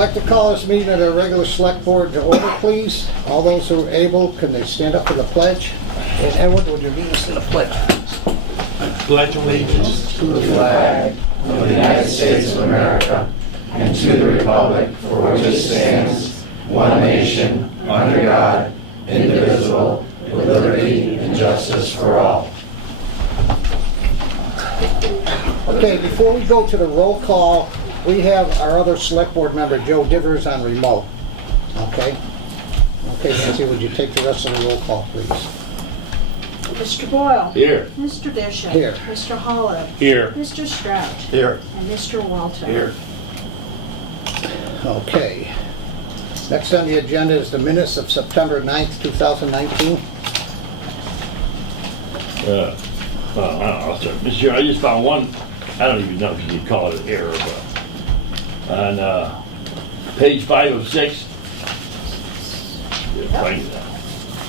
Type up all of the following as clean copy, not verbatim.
like to call this meeting of the regular select board to order, please. All those who are able, can they stand up for the pledge? And Edward, would you lead us in the pledge? Pledge allegiance to the flag of the United States of America and to the republic for which it stands, one nation, under God, indivisible, with liberty and justice for all. Okay, before we go to the roll call, we have our other select board member, Joe Divers, on remote. Okay? Okay, Nancy, would you take the rest of the roll call, please? Mr. Boyle. Here. Mr. Bishop. Here. Mr. Hollow. Here. Mr. Strout. Here. And Mr. Walter. Here. Okay. Next on the agenda is the minutes of September 9th, 2019. I don't know, sir. Mr. Chair, I just found one, I don't even know if you can call it an error, but on page 5 of 6.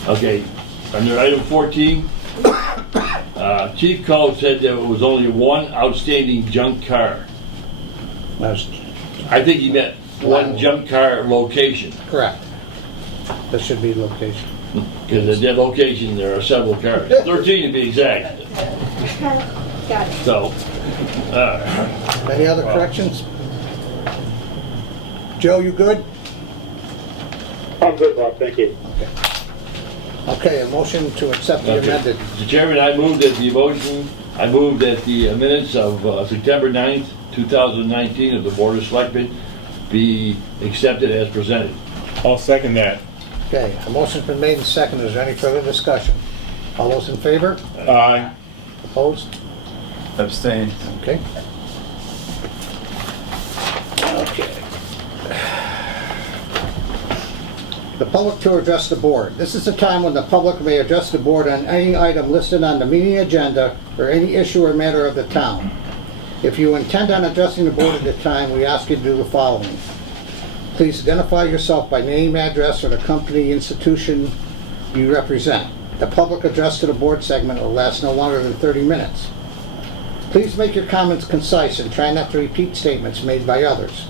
Okay, under item 14, Chief Cole said there was only one outstanding junk car. I think he meant one junk car location. Correct. That should be location. Because at that location, there are several cars. 13 to be exact. Okay, got it. So, Any other corrections? Joe, you good? I'm good, Bob, thank you. Okay, a motion to accept the amended. Mr. Chairman, I moved that the minutes of September 9th, 2019 of the Board of Selectmen be accepted as presented. I'll second that. Okay, a motion's been made and seconded. Is there any further discussion? All those in favor? Aye. Opposed? Abstain. Okay. Okay. The public to address the board. This is the time when the public may address the board on any item listed on the meeting agenda or any issue or matter of the town. If you intend on addressing the board at the time, we ask you to do the following. Please identify yourself by name, address, or the company, institution you represent. The public address to the board segment will last no longer than 30 minutes. Please make your comments concise and try not to repeat statements made by others.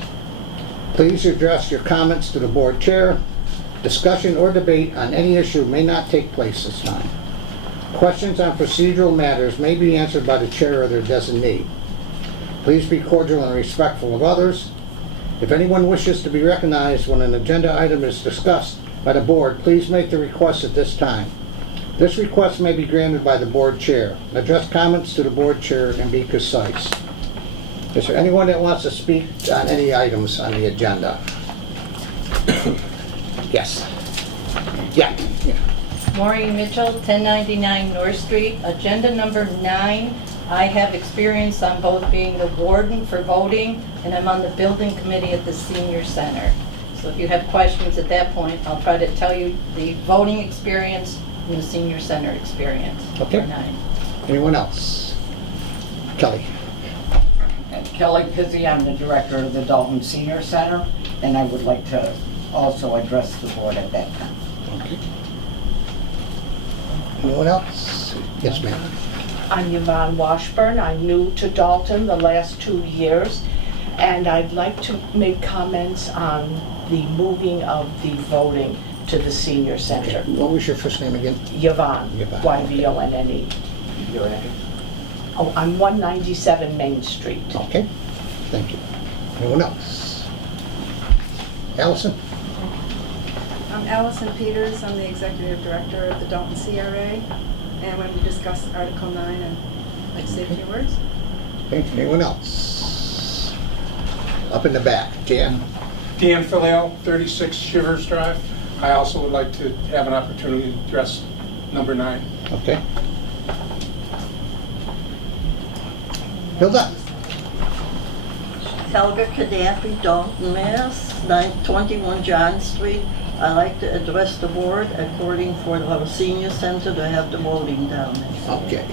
Please address your comments to the board chair. Discussion or debate on any issue may not take place this time. Questions on procedural matters may be answered by the chair or their designee. Please be cordial and respectful of others. If anyone wishes to be recognized when an agenda item is discussed by the board, please make the request at this time. This request may be granted by the board chair. Address comments to the board chair and be concise. Is there anyone that wants to speak on any items on the agenda? Yes. Yeah. Maureen Mitchell, 1099 North Street. Agenda number 9. I have experience on both being the warden for voting, and I'm on the building committee at the senior center. So if you have questions at that point, I'll try to tell you the voting experience and the senior center experience. Okay. For 9. Anyone else? Kelly. Kelly Pizzi, I'm the director of the Dalton Senior Center, and I would like to also address the board at that time. Okay. Anyone else? Yes, ma'am. I'm Yvonne Washburn. I'm new to Dalton the last 2 years, and I'd like to make comments on the moving of the voting to the senior center. What was your first name again? Yvonne, Yvonne. Y-V-O-N-N-E. Your address? Oh, I'm 197 Main Street. Okay, thank you. Anyone else? Allison? I'm Allison Peters. I'm the Executive Director of the Dalton CRA. And when we discuss Article 9, I'd like to say a few words. Okay, anyone else? Up in the back, Dan? Dan Filio, 36 Shivers Drive. I also would like to have an opportunity to address number 9. Okay. Hilda? Helga Gaddafi, Dalton, Mass. 921 John Street. I like to address the board according for our senior center to have the voting down there. Okay.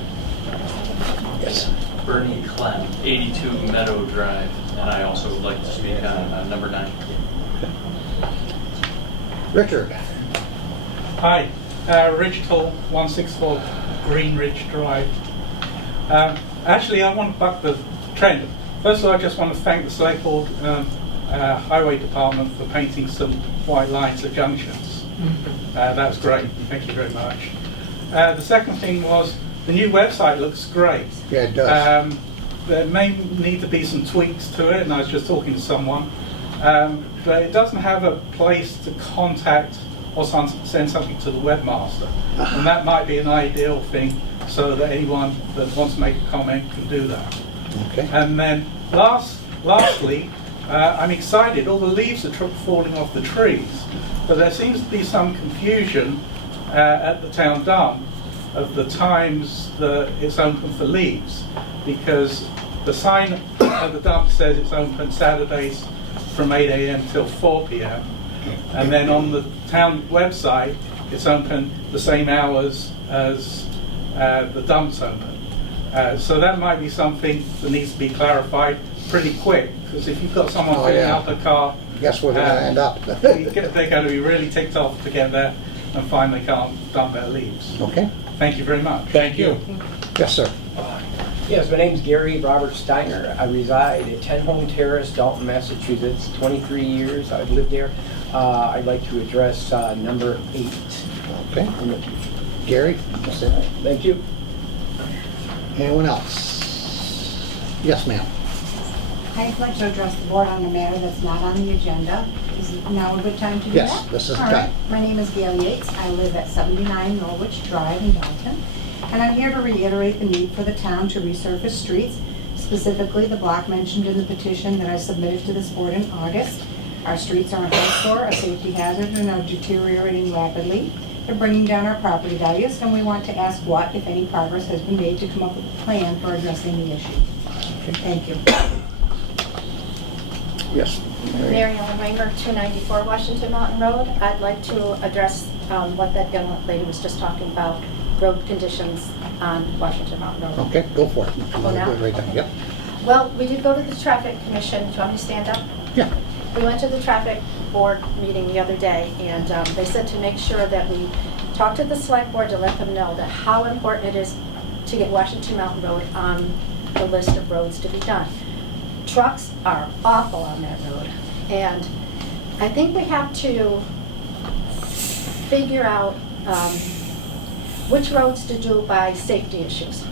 Yes. Bernie Clem, 82 Meadow Drive, and I also would like to speak on number 9. Okay. Richard. Hi, Rich Hill, 164 Green Ridge Drive. Actually, I want to buck the trend. First of all, I just want to thank the Select Board highway department for painting some white lines at junctions. That was great. Thank you very much. The second thing was the new website looks great. Yeah, it does. There may need to be some tweaks to it, and I was just talking to someone. But it doesn't have a place to contact or send something to the webmaster. And that might be an ideal thing so that anyone that wants to make a comment can do that. Okay. And then lastly, I'm excited. All the leaves are falling off the trees, but there seems to be some confusion at the town dump of the times that it's open for leaves, because the sign at the dump says it's open Saturdays from 8 a.m. till 4 p.m. And then on the town website, it's open the same hours as the dump's open. So that might be something that needs to be clarified pretty quick, because if you've got someone filling out the car, guess where they're going to end up. they're going to be really ticked off to get there and find they can't dump their leaves. Okay. Thank you very much. Thank you. Yes, sir. Yes, my name's Gary Robert Steiner. I reside at 10 Home Terrace, Dalton, Massachusetts. 23 years I've lived there. I'd like to address number 8. Okay. Gary? Thank you. Anyone else? Yes, ma'am. I'd like to address the board on a matter that's not on the agenda. Is now a good time to do that? Yes, this is the All time. right. My name is Gail Yates. I live at 79 Norwich Drive in Dalton. And I'm here to reiterate the need for the town to resurface streets, specifically the block mentioned in the petition that I submitted to this board in August. Our streets are an eyesore, a safety hazard, and are deteriorating rapidly. They're bringing down our property values, and we want to ask what, if any, progress has been made to come up with a plan for addressing the issue. Thank you. Yes. Mary Ellen Raymer, 294 Washington Mountain Road. I'd like to address what that young lady was just talking about, road conditions on Washington Mountain Road. Okay, go for it. Go now? Right there. Yep. Well, we did go to the traffic commission. Do you want me to stand up? Yeah. We went to the traffic board meeting the other day, and they said to make sure that we talk to the select board to let them know that how important it is to get Washington Mountain Road on the list of roads to be done. Trucks are awful on that road, and I think we have to figure out which roads to do by safety issues.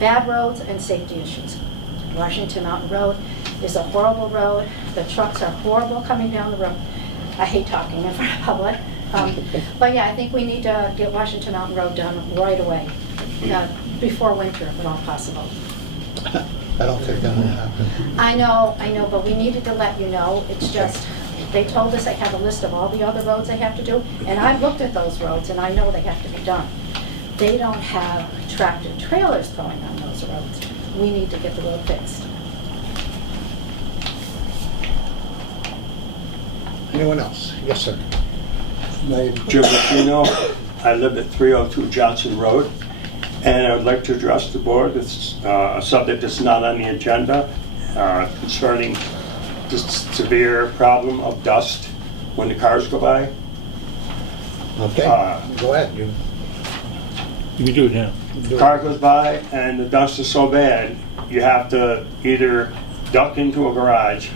Bad roads and safety issues. Washington Mountain Road is a horrible road. The trucks are horrible coming down the road. I hate talking in front of public. But yeah, I think we need to get Washington Mountain Road done right away, before winter if at all possible. I don't think that will happen. I know, but we needed to let you know. It's just, they told us they have a list of all the other roads they have to do, and I've looked at those roads and I know they have to be done. They don't have tractor trailers going on those roads. We need to get the road fixed. Anyone else? Yes, sir. My name is Jim Lucchino. I live at 302 Johnson Road, and I would like to address the board. It's a subject that's not on the agenda concerning the severe problem of dust when the cars go by. Okay, go ahead. You can do it now. The car goes by and the dust is so bad, you have to either duck into a garage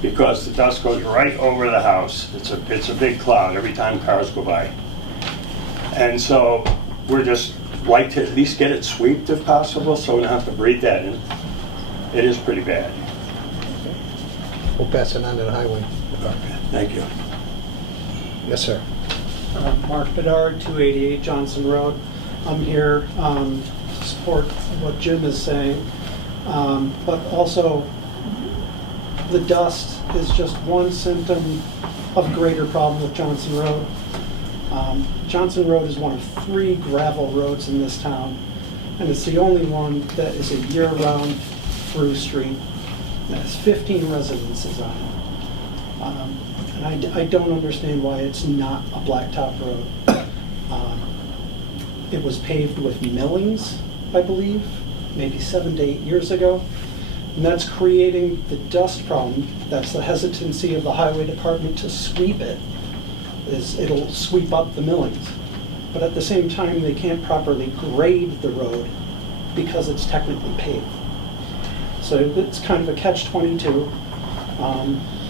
because the dust goes right over the house. It's a big cloud every time cars go by. And so we're just like to at least get it swept if possible so we don't have to breathe that in. It is pretty bad. We'll pass it on to the highway department. Thank you. Yes, sir. Mark Bedard, 288 Johnson Road. I'm here to support what Jim is saying, but also the dust is just one symptom of a greater problem with Johnson Road. Johnson Road is one of 3 gravel roads in this town, and it's the only one that is a year-round through street. It has 15 residences on it. And I don't understand why it's not a blacktop road. It was paved with millings, I believe, maybe 7 to 8 years ago. And that's creating the dust problem. That's the hesitancy of the highway department to sweep it, is it'll sweep up the millings. But at the same time, they can't properly grade the road because it's technically paved. So it's kind of a catch-22.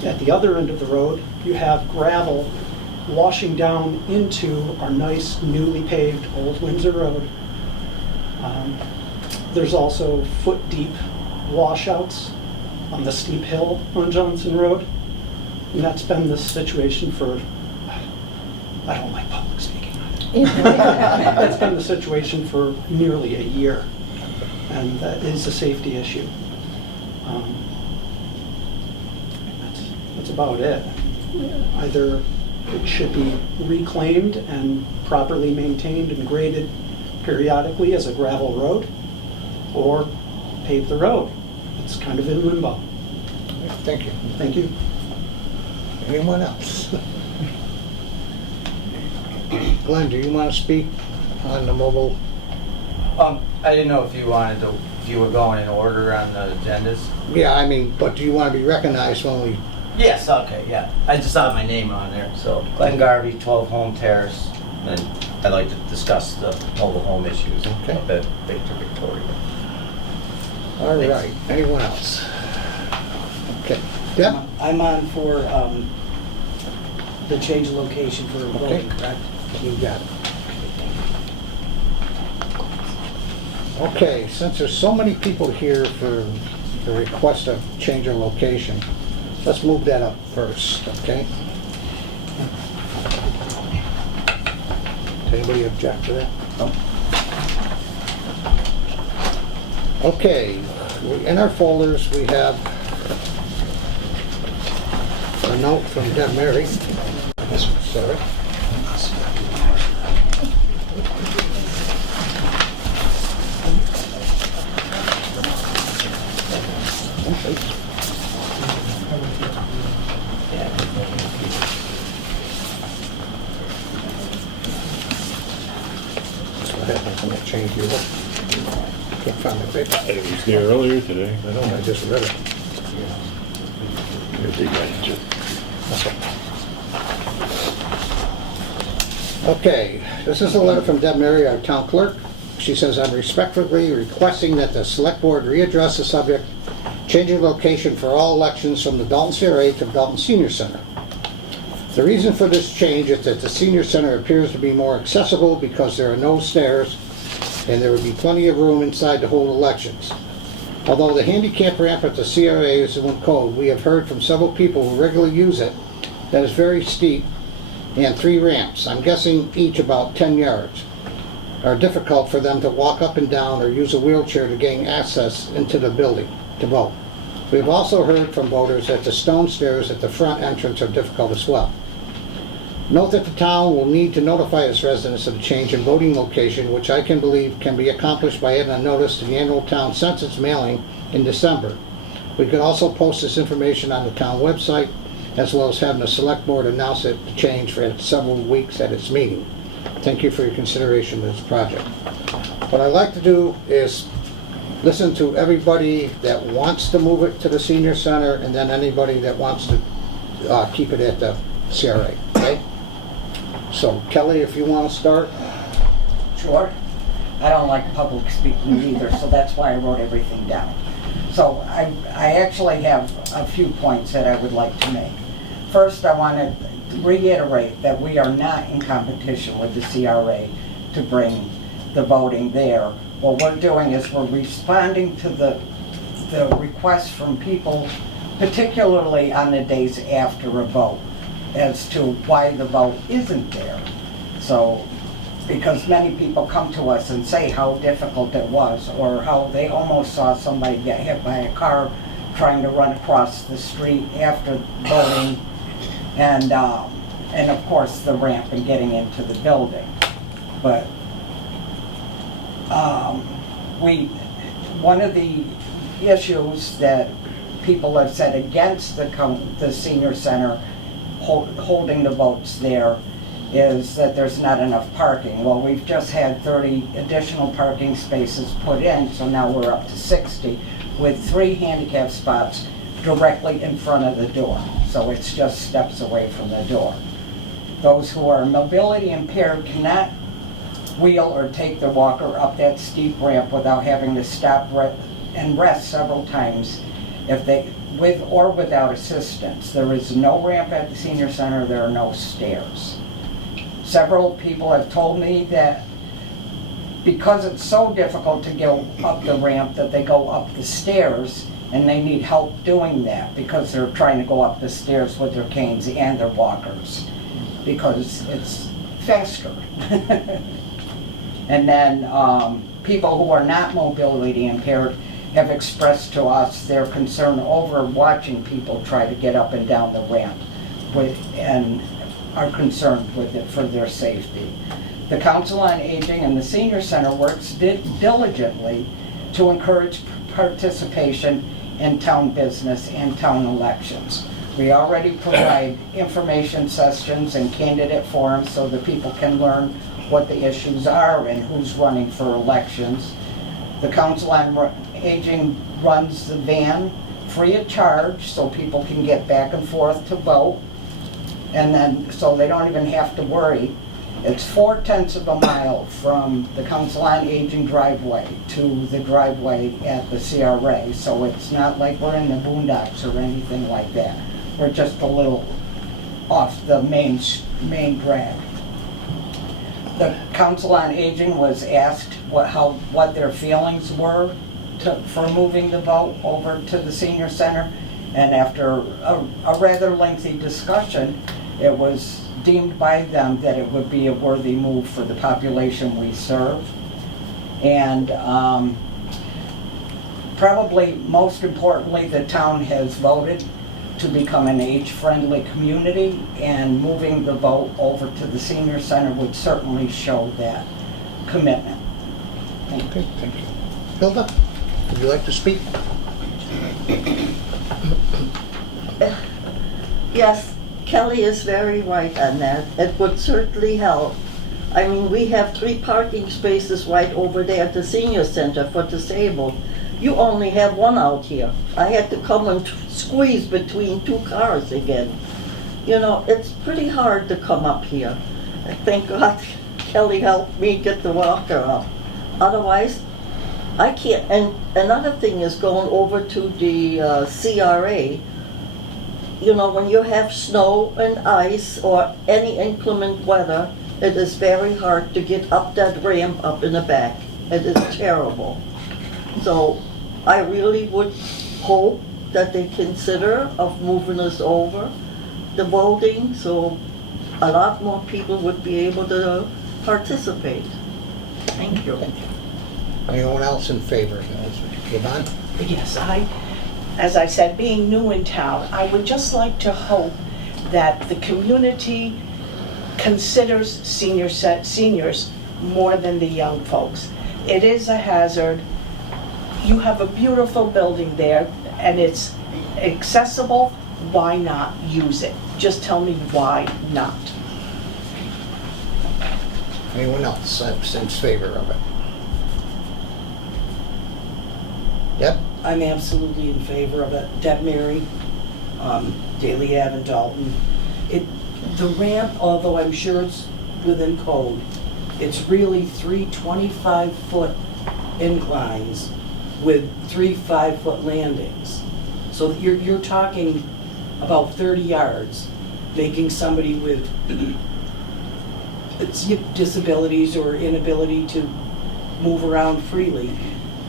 At the other end of the road, you have gravel washing down into our nice newly paved Old Windsor Road. There's also foot-deep washouts on the steep hill on Johnson Road. And that's been the situation for, I don't like public speaking. That's been the situation for nearly a year. And that is a safety issue. That's about it. Either it should be reclaimed and properly maintained and graded periodically as a gravel road, or pave the road. It's kind of in limbo. Thank you. Thank you. Anyone else? Glenn, do you want to speak on the mobile? I didn't know if you wanted to, if you were going in order on the agendas. Yeah, I mean, but do you want to be recognized when we? Yes, okay, yeah. I just saw my name on there. So Glenn Garvey, 12 Home Terrace, and I'd like to discuss the mobile home issues up at Victor Victoria. All right. Anyone else? Okay. Deb? I'm on for the change of location for voting, correct? You got it. Okay, since there's so many people here for the request of change of location, let's move that up first, okay? Does anybody object to that? No. Okay, in our folders we have a note from Deb Mary. This one, sorry. I'm gonna change your look. Can't find my paper. It was there earlier today. I don't I know. just read it. Okay, this is a letter from Deb Mary, our town clerk. She says, I'm respectfully requesting that the select board readdress the subject, changing location for all elections from the Dalton CRA to Dalton Senior Center. The reason for this change is that the Senior Center appears to be more accessible because there are no stairs and there would be plenty of room inside to hold elections. Although the handicap ramp at the CRA is in code, we have heard from several people who regularly use it that is very steep, and 3 ramps, I'm guessing each about 10 yards, are difficult for them to walk up and down or use a wheelchair to gain access into the building to vote. We have also heard from voters that the stone stairs at the front entrance are difficult as well. Note that the town will need to notify its residents of the change in voting location, which I can believe can be accomplished by adding a notice to the annual town census mailing in December. We could also post this information on the town website, as well as having the select board announce it to change for several weeks at its meeting. Thank you for your consideration of this project. What I'd like to do is listen to everybody that wants to move it to the senior center, and then anybody that wants to keep it at the CRA, okay? So Kelly, if you want to start. Sure. I don't like public speaking either, so that's why I wrote everything down. So I actually have a few points that I would like to make. First, I want to reiterate that we are not in competition with the CRA to bring the voting there. What we're doing is we're responding to the requests from people, particularly on the days after a vote, as to why the vote isn't there. So, because many people come to us and say how difficult it was, or how they almost saw somebody get hit by a car trying to run across the street after voting, and of course the ramp and getting into the building. But one of the issues that people have said against the senior center holding the votes there is that there's not enough parking. Well, we've just had 30 additional parking spaces put in, so now we're up to 60, with 3 handicap spots directly in front of the door. So it's just steps away from the door. Those who are mobility impaired cannot wheel or take their walker up that steep ramp without having to stop and rest several times if with or without assistance. There is no ramp at the senior center, there are no stairs. Several people have told me that because it's so difficult to go up the ramp that they go up the stairs, and they need help doing that because they're trying to go up the stairs with their canes and their walkers because it's faster. And then people who are not mobility impaired have expressed to us their concern over watching people try to get up and down the ramp and are concerned with it for their safety. The Council on Aging and the Senior Center works diligently to encourage participation in town business and town elections. We already provide information sessions and candidate forums so that people can learn what the issues are and who's running for elections. The Council on Aging runs the van free of charge so people can get back and forth to vote. And then, so they don't even have to worry. It's 4/10 of a mile from the Council on Aging driveway to the driveway at the CRA. So it's not like we're in the boondocks or anything like that. We're just a little off the main drag. The Council on Aging was asked what their feelings were for moving the vote over to the senior center, and after a rather lengthy discussion, it was deemed by them that it would be a worthy move for the population we serve. And probably most importantly, the town has voted to become an age-friendly community, and moving the vote over to the senior center would certainly show that commitment. Okay, thank you. Hilda, would you like to speak? Yes, Kelly is very right on that. It would certainly help. I mean, we have 3 parking spaces right over there at the senior center for disabled. You only have 1 out here. I had to come and squeeze between 2 cars again. You know, it's pretty hard to come up here. Thank God Kelly helped me get the walker up. Otherwise, I can't. And another thing is going over to the CRA. You know, when you have snow and ice or any inclement weather, it is very hard to get up that ramp up in the back. It is terrible. So I really would hope that they consider of moving us over the voting so a lot more people would be able to participate. Thank you. Anyone else in favor? Yvonne? Yes, as I said, being new in town, I would just like to hope that the community considers seniors more than the young folks. It is a hazard. You have a beautiful building there, and it's accessible. Why not use it? Just tell me why not. Anyone else in favor of it? Deb? I'm absolutely in favor of it. Deb Mary, Daily Ave in Dalton. The ramp, although I'm sure it's within code, it's really 3 25-foot inclines with 3 5-foot landings. So you're talking about 30 yards, making somebody with disabilities or inability to move around freely,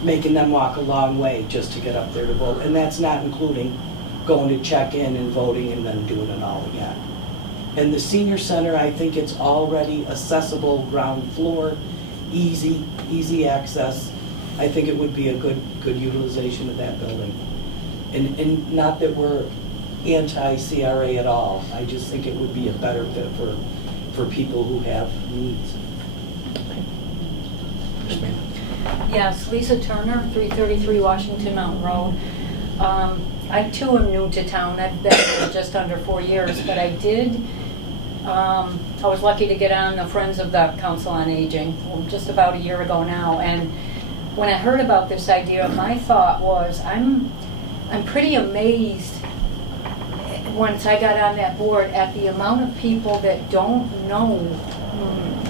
making them walk a long way just to get up there to vote. And that's not including going to check in and voting and then doing it all again. And the senior center, I think it's already accessible, ground floor, easy access. I think it would be a good utilization of that building. And not that we're anti-CRA at all. I just think it would be a better fit for people who have needs. Yes, Lisa Turner, 333 Washington Mountain Road. I too am new to town. I've been here just under 4 years, but I was lucky to get on the Friends of the Council on Aging just about a year ago now. And when I heard about this idea, my thought was, I'm pretty amazed once I got on that board at the amount of people that don't know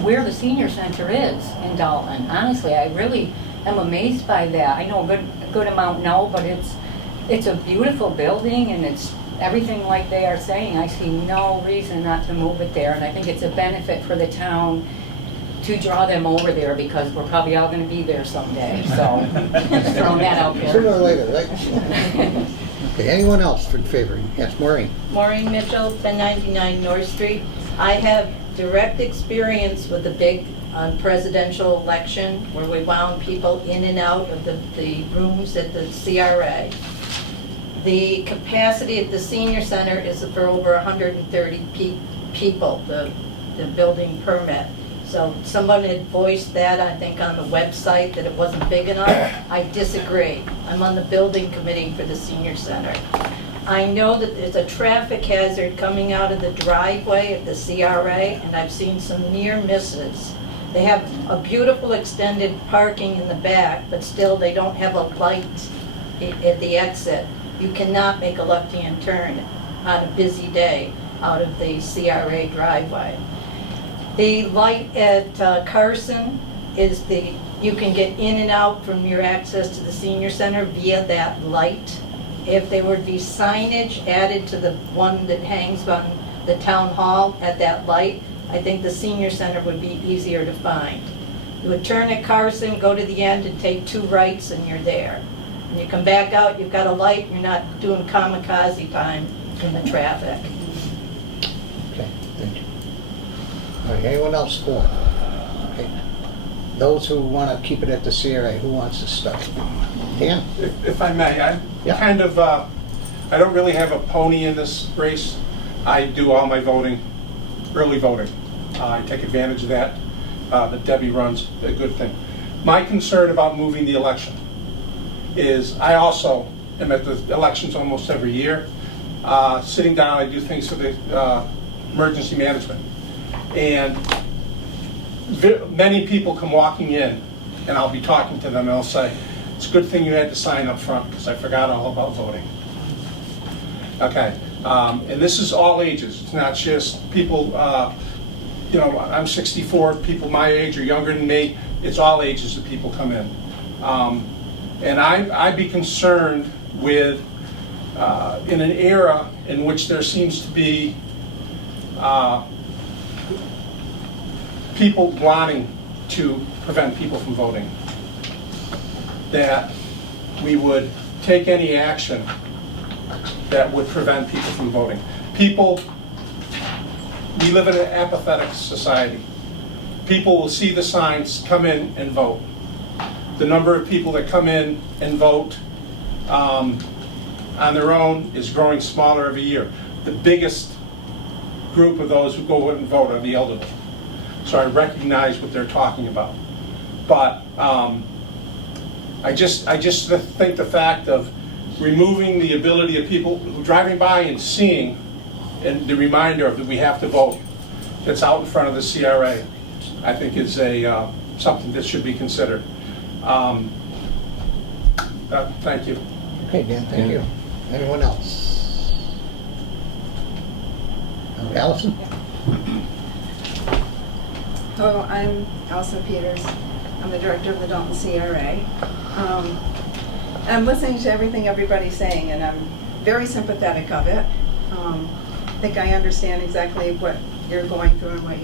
where the senior center is in Dalton. Honestly, I really am amazed by that. I know a good amount know, but It's a beautiful building and it's everything like they are saying. I see no reason not to move it there. And I think it's a benefit for the town to draw them over there because we're probably all going to be there someday. So just throwing that out there. Sooner or later, right? Okay, anyone else in favor? Yes, Maureen. Maureen Mitchell, 1099 North Street. I have direct experience with the big presidential election where we wound people in and out of the rooms at the CRA. The capacity at the senior center is for over 130 people, the building permit. So someone had voiced that, I think, on the website, that it wasn't big enough. I disagree. I'm on the building committee for the senior center. I know that there's a traffic hazard coming out of the driveway of the CRA, and I've seen some near misses. They have a beautiful extended parking in the back, but still they don't have a light at the exit. You cannot make a left-hand turn on a busy day out of the CRA driveway. The light at Carson is you can get in and out from your access to the senior center via that light. If there would be signage added to the one that hangs on the town hall at that light, I think the senior center would be easier to find. You would turn at Carson, go to the end and take 2 rights and you're there. When you come back out, you've got a light, you're not doing kamikaze time in the traffic. Okay, thank you. All right, anyone else for? Okay. Those who want to keep it at the CRA, who wants to start? Dan? If I may, I don't really have a pony in this race. I do all my voting, early voting. I take advantage of that. That Debbie runs, a good thing. My concern about moving the election is I also am at the elections almost every year. Sitting down, I do things for the emergency management. And many people come walking in, and I'll be talking to them, and I'll say, it's a good thing you had to sign up front, because I forgot all about voting. Okay, and this is all ages. It's not just people, I'm 64, people my age or younger than me. It's all ages that people come in. And I'd be concerned with, in an era in which there seems to be people wanting to prevent people from voting, that we would take any action that would prevent people from voting. We live in an apathetic society. People will see the signs, come in and vote. The number of people that come in and vote on their own is growing smaller every year. The biggest group of those who go and vote are the elderly. So I recognize what they're talking about. But I just think the fact of removing the ability of people who driving by and seeing, and the reminder of that we have to vote that's out in front of the CRA, I think is something that should be considered. Thank you. Okay, Dan, thank you. Anyone else? Allison? Hello, I'm Allison Peters. I'm the director of the Dalton CRA. I'm listening to everything everybody's saying, and I'm very sympathetic of it. I think I understand exactly what you're going through and what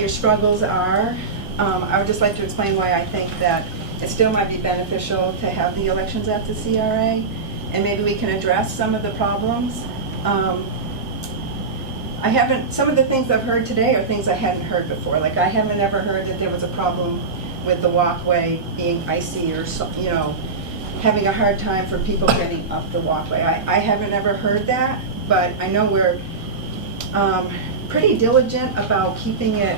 your struggles are. I would just like to explain why I think that it still might be beneficial to have the elections at the CRA, and maybe we can address some of the problems. Some of the things I've heard today are things I hadn't heard before. Like, I haven't ever heard that there was a problem with the walkway being icy or, having a hard time for people getting up the walkway. I haven't ever heard that, but I know we're pretty diligent about keeping it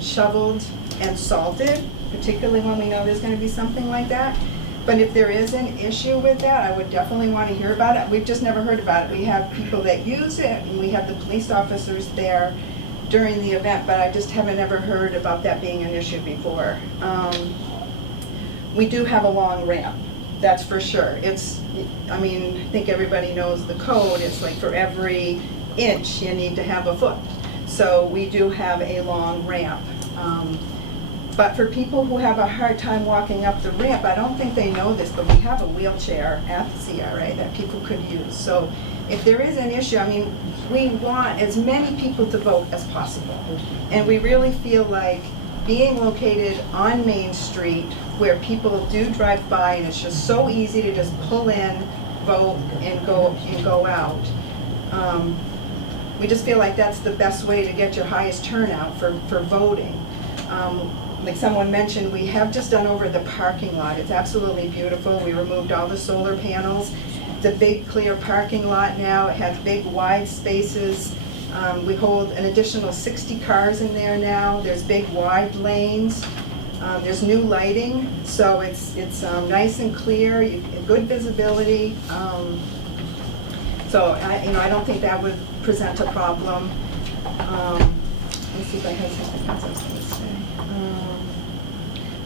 shoveled and salted, particularly when we know there's going to be something like that. But if there is an issue with that, I would definitely want to hear about it. We've just never heard about it. We have people that use it, and we have the police officers there during the event, but I just haven't ever heard about that being an issue before. We do have a long ramp, that's for sure. I think everybody knows the code. It's like for every inch you need to have a foot. So we do have a long ramp. But for people who have a hard time walking up the ramp, I don't think they know this, but we have a wheelchair at the CRA that people could use. So if there is an issue, I mean, we want as many people to vote as possible. And we really feel like being located on Main Street where people do drive by and it's just so easy to just pull in, vote, and go out. We just feel like that's the best way to get your highest turnout for voting. Like someone mentioned, we have just done over the parking lot. It's absolutely beautiful. We removed all the solar panels. It's a big, clear parking lot now. It has big, wide spaces. We hold an additional 60 cars in there now. There's big, wide lanes. There's new lighting, so it's nice and clear. Good visibility. So I don't think that would present a problem. Let me see if I have something else I was going to say.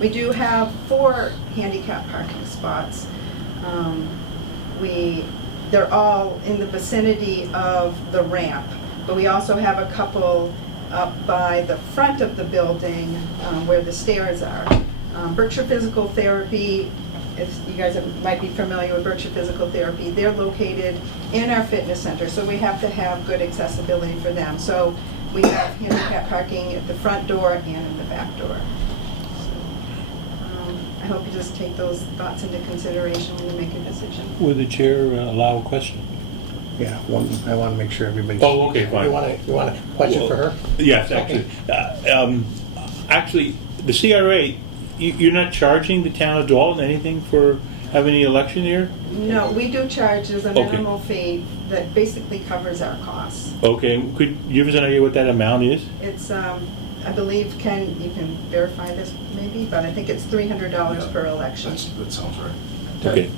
We do have 4 handicap parking spots. They're all in the vicinity of the ramp, but we also have a couple up by the front of the building where the stairs are. Berkshire Physical Therapy, if you guys might be familiar with Berkshire Physical Therapy, they're located in our fitness center, so we have to have good accessibility for them. So we have handicap parking at the front door and in the back door. I hope you just take those thoughts into consideration when you make a decision. Would the chair allow a question? Yeah, I want to make sure everybody's... Oh, okay, fine. You want a question for her? Yes, actually. Actually, the CRA, you're not charging the town of Dalton anything for having the election here? No, we do charge as a minimal fee that basically covers our costs. Okay, could you give us an idea what that amount is? It's, I believe, Ken, you can verify this maybe, but I think it's $300 per election. That sounds right. Okay.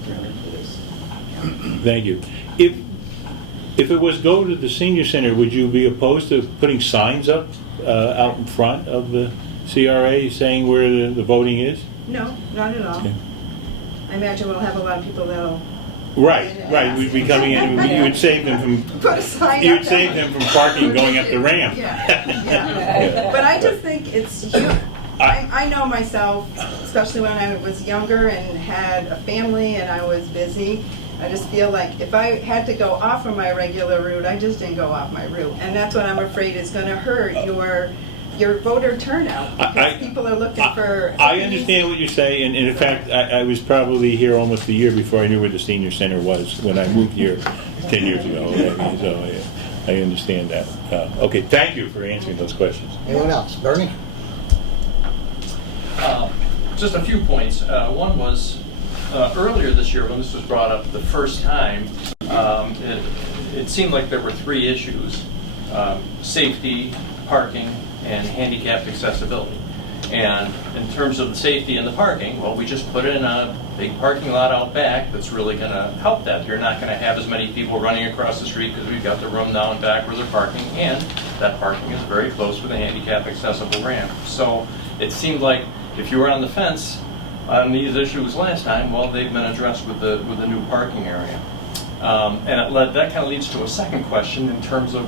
Thank you. If it was go to the senior center, would you be opposed to putting signs up out in front of the CRA saying where the voting is? No, not at all. Okay. I imagine we'll have a lot of people that'll... Right. We'd be coming in, you would save them from... Put a sign You up would save them from parking going up the ramp. Yeah. But I just think it's... I know myself, especially when I was younger and had a family and I was busy, I just feel like if I had to go off of my regular route, I just didn't go off my route. And that's what I'm afraid is going to hurt your voter turnout. Because people are looking for... I understand what you're saying, and in fact, I was probably here almost a year before I knew where the senior center was when I moved here 10 years ago. So I understand that. Okay, thank you for answering those questions. Anyone else? Bernie? Just a few points. One was earlier this year when this was brought up the first time, it seemed like there were 3 issues: safety, parking, and handicapped accessibility. And in terms of the safety and the parking, well, we just put in a big parking lot out back that's really going to help that. You're not going to have as many people running across the street because we've got the room down back where they're parking, and that parking is very close with a handicap accessible ramp. So it seemed like if you were on the fence on these issues last time, well, they've been addressed with the new parking area. And that kind of leads to a second question in terms of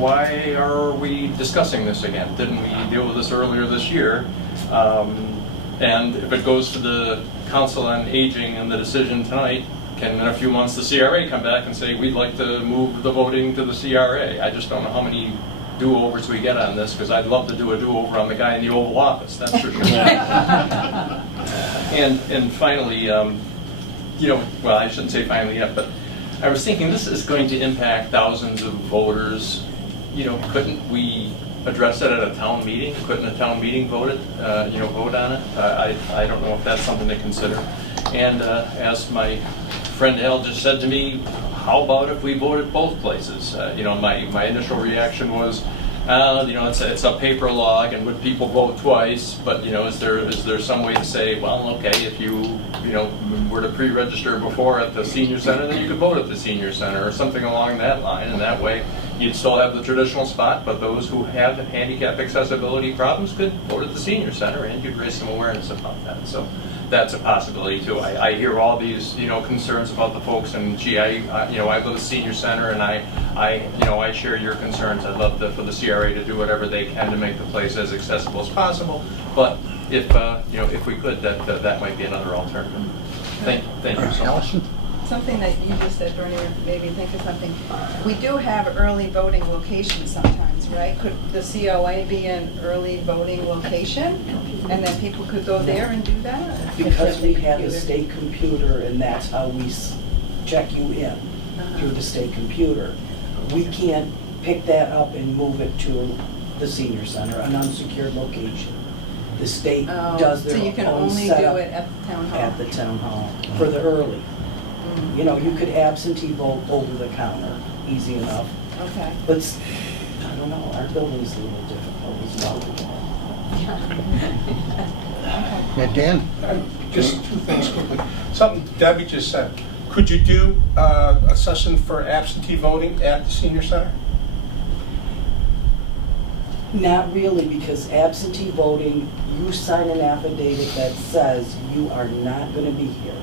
why are we discussing this again? Didn't we deal with this earlier this year? And if it goes to the Council on Aging and the decision tonight, can in a few months the CRA come back and say, we'd like to move the voting to the CRA? I just don't know how many do-overs we get on this, because I'd love to do a do-over on the guy in the Oval Office, that's for sure. And finally, well, I shouldn't say finally yet, but I was thinking this is going to impact thousands of voters. Couldn't we address it at a town meeting? Couldn't a town meeting vote on it? I don't know if that's something to consider. And as my friend Al just said to me, how about if we voted both places? My initial reaction was, it's a paper log, and would people vote twice? But is there some way to say, well, okay, if you were to pre-register before at the senior center, then you could vote at the senior center, or something along that line, and that way you'd still have the traditional spot, but those who have handicap accessibility problems could vote at the senior center, and you'd raise some awareness about that. So that's a possibility too. I hear all these, concerns about the folks, and gee, I live at the senior center, and I share your concerns. I'd love for the CRA to do whatever they can to make the place as accessible as possible. But if we could, that might be another alternative. Thank you so much. Something that you just said, Bernie, made me think of something. We do have early voting locations sometimes, right? Could the COA be an early voting location? And then people could go there and do that? Because we have the state computer, and that's how we check you in, through the state computer. We can't pick that up and move it to the senior center, an unsecured location. The state does their own So you can only setup do it at the town hall? at the town hall for the early. You could absentee vote over the counter, easy enough. Okay. But I don't know, our building's a little difficult as well. Yeah, Dan? Just two things quickly. Something Debbie just said. Could you do a session for absentee voting at the senior center? Not really, because absentee voting, you sign an affidavit that says you are not going to be here.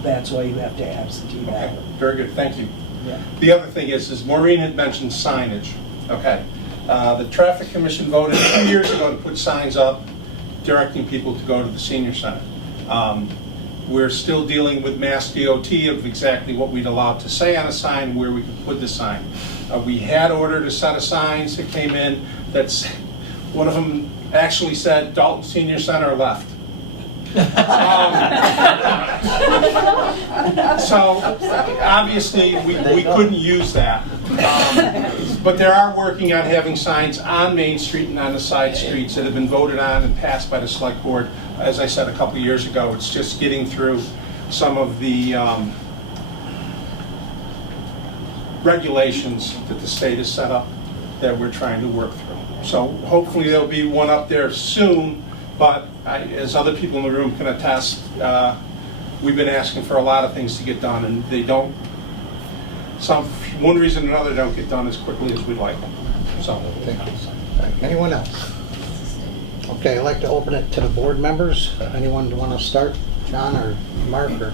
That's why you have to absentee ballot. Okay, very good, thank you. Yeah. The other thing is Maureen had mentioned signage. Okay. The Traffic Commission voted 2 years ago to put signs up directing people to go to the senior center. We're still dealing with Mass DOT of exactly what we'd allowed to say on a sign, where we could put the sign. We had ordered a set of signs that came in that's, one of them actually said Dalton Senior Center left. So obviously we couldn't use that. But they are working on having signs on Main Street and on the side streets that have been voted on and passed by the select board. As I said a couple years ago, it's just getting through some of the regulations that the state has set up that we're trying to work through. So hopefully there'll be one up there soon, but as other people in the room can attest, we've been asking for a lot of things to get done, and they don't, one reason or another, don't get done as quickly as we'd like them. So, Thank you. Anyone else? Okay, I'd like to open it to the board members. Anyone want to start? John or Mark? Or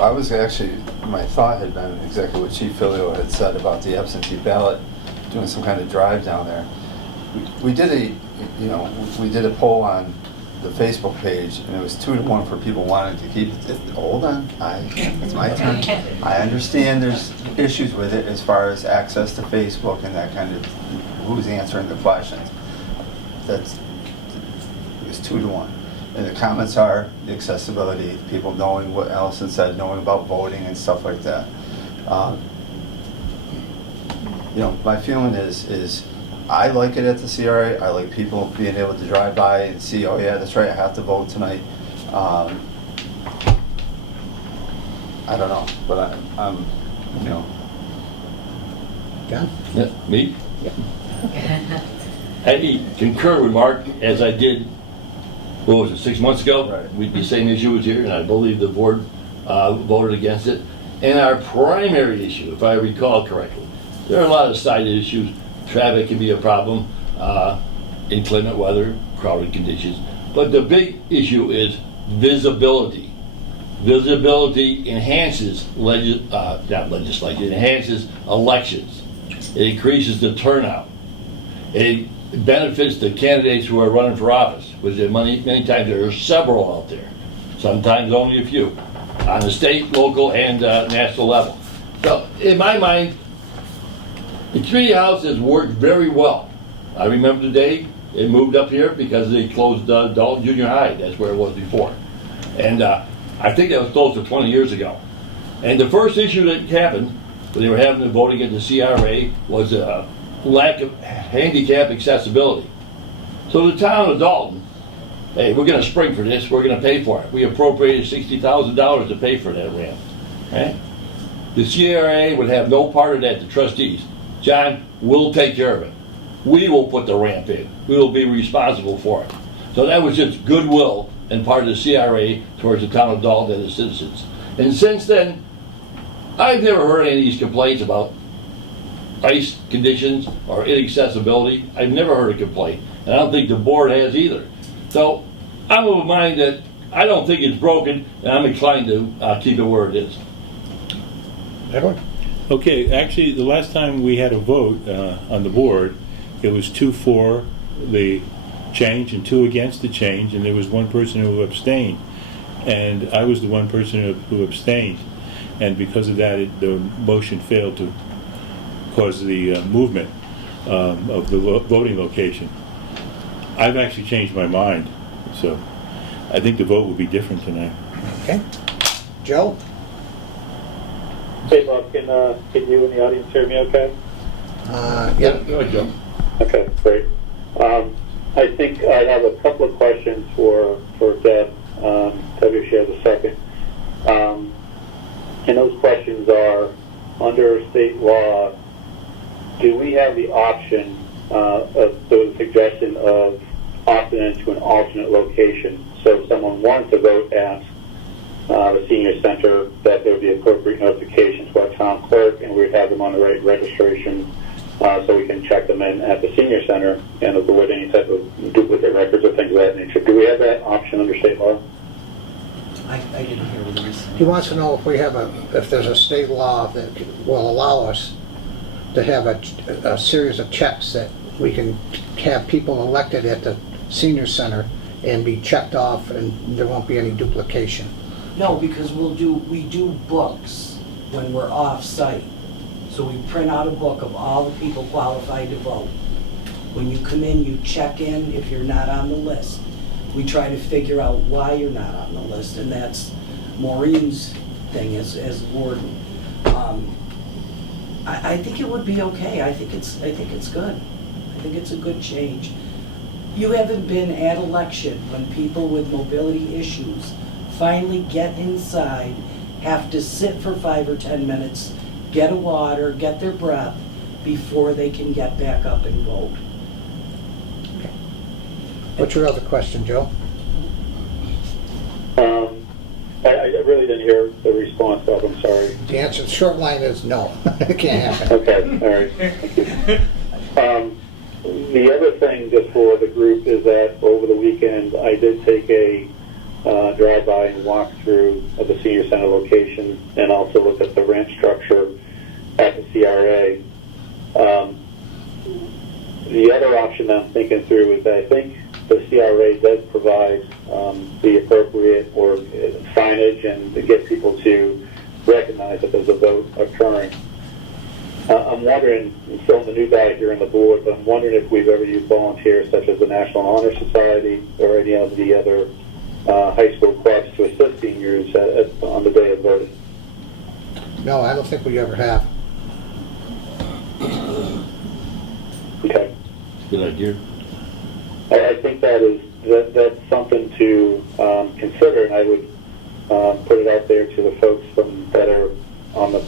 I was actually, my thought had been exactly what Chief Filio had said about the absentee ballot, doing some kind of drive down there. We did a poll on the Facebook page, and it was 2-1 for people wanting to keep it. Hold on, it's my turn. I understand there's issues with it as far as access to Facebook and that kind of, who's answering the questions. It was 2-1. And the comments are the accessibility, people knowing what Allison said, knowing about voting and stuff like that. My feeling is I like it at the CRA. I like people being able to drive by and see, oh yeah, that's right, I have to vote tonight. I don't know, but I'm John? Yeah, me? I concur with Mark, as I did, what was it, 6 months ago? Right. The same issue was here, and I believe the board voted against it. And our primary issue, if I recall correctly, there are a lot of side issues. Traffic can be a problem, inclement weather, crowded conditions. But the big issue is visibility. Visibility enhances it enhances elections. It increases the turnout. It benefits the candidates who are running for office, which many times there are several out there, sometimes only a few, on the state, local, and national level. So, in my mind, the community house has worked very well. I remember the day it moved up here because they closed Dalton Junior High. That's where it was before. And I think that was close to 20 years ago. And the first issue that happened when they were having the voting at the CRA was a lack of handicap accessibility. So the town of Dalton, hey, we're going to spring for this, we're going to pay for it. We appropriated $60,000 to pay for that ramp. Right? The CRA would have no part of that, the trustees. John, we'll take care of it. We will put the ramp in. We will be responsible for it. So that was just goodwill and part of the CRA towards the town of Dalton and the citizens. And since then, I've never heard any of these complaints about ice conditions or inaccessibility. I've never heard a complaint. And I don't think the board has either. So I'm of a mind that I don't think it's broken, and I'm inclined to keep it where it is. Edward? Okay, actually, the last time we had a vote on the board, it was 2 for the change and 2 against the change, and there was one person who abstained. And I was the one person who abstained. And because of that, the motion failed to cause the movement of the voting location. I've actually changed my mind, so I think the vote will be different tonight. Okay. Joe? Hey, Bob, can you and the audience hear me okay? Yeah. Go ahead, Joe. Okay, great. I think I have a couple of questions for Deb, if she has a second. And those questions are, under state law, do we have the option, of the suggestion of opting into an alternate location? So if someone wanted to vote at the senior center, that there would be appropriate notification to our town clerk, and we'd have them on the right registration, so we can check them in at the senior center and avoid any type of duplicate records or things of that nature. Do we have that option under state law? I didn't hear what you said. He wants to know if there's a state law that will allow us to have a series of checks that we can have people elected at the senior center and be checked off, and there won't be any duplication. No, because we do books when we're off-site. So we print out a book of all the people qualified to vote. When you come in, you check in if you're not on the list. We try to figure out why you're not on the list, and that's Maureen's thing as warden. I think it would be okay. I think it's good. I think it's a good change. You haven't been at election when people with mobility issues finally get inside, have to sit for 5 or 10 minutes, get a water, get their breath before they can get back up and vote. What's your other question, Joe? I really didn't hear the response, Bob, I'm sorry. The answer, the short line is no. It can't happen. Okay, all right. The other thing, just for the group, is that over the weekend, I did take a drive-by and walk through the senior center location, and also look at the ranch structure at the CRA. The other option that I'm thinking through is that I think the CRA does provide the appropriate or signage and to get people to recognize that there's a vote occurring. I'm wondering, I'm still in the new guy here on the board, but I'm wondering if we've ever used volunteers such as the National Honor Society or any of the other high school clubs to assist seniors on the day of voting. No, I don't think we ever have. Okay. Good idea. I think that's something to consider, and I would put it out there to the folks that are on the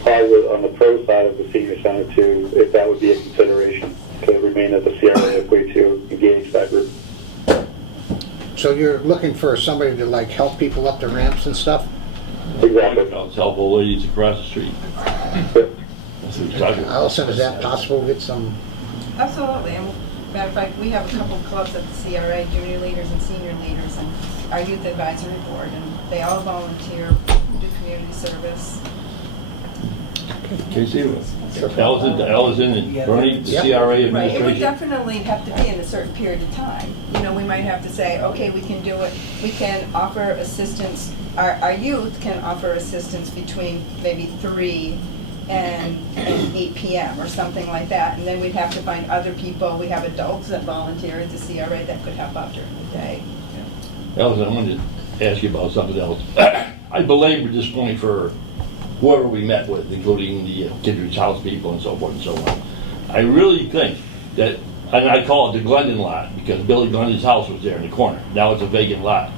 pro side of the senior center too, if that would be a consideration to remain at the CRA if we to engage that group. So you're looking for somebody to like help people up the ramps and stuff? Exactly. Help old ladies across the street. That's what he's talking about. Allison, is that possible to get some? Absolutely. And matter of fact, we have a couple of clubs at the CRA, junior leaders and senior leaders, and our youth advisory board, and they all volunteer, do community service. Casey, Allison and Bernie, the CRA Right, it would administration. definitely have to be in a certain period of time. You know, we might have to say, okay, we can do it, we can offer assistance, our youth can offer assistance between maybe 3 and 8 p.m. or something like that, and then we'd have to find other people. We have adults that volunteer at the CRA that could help out during the day. Allison, I wanted to ask you about something else. I belabored this point for whoever we met with, including the Kindred's house people and so forth and so on. I really think that, and I call it the Glendon lot, because Billy Glendon's house was there in the corner. Now it's a vacant lot.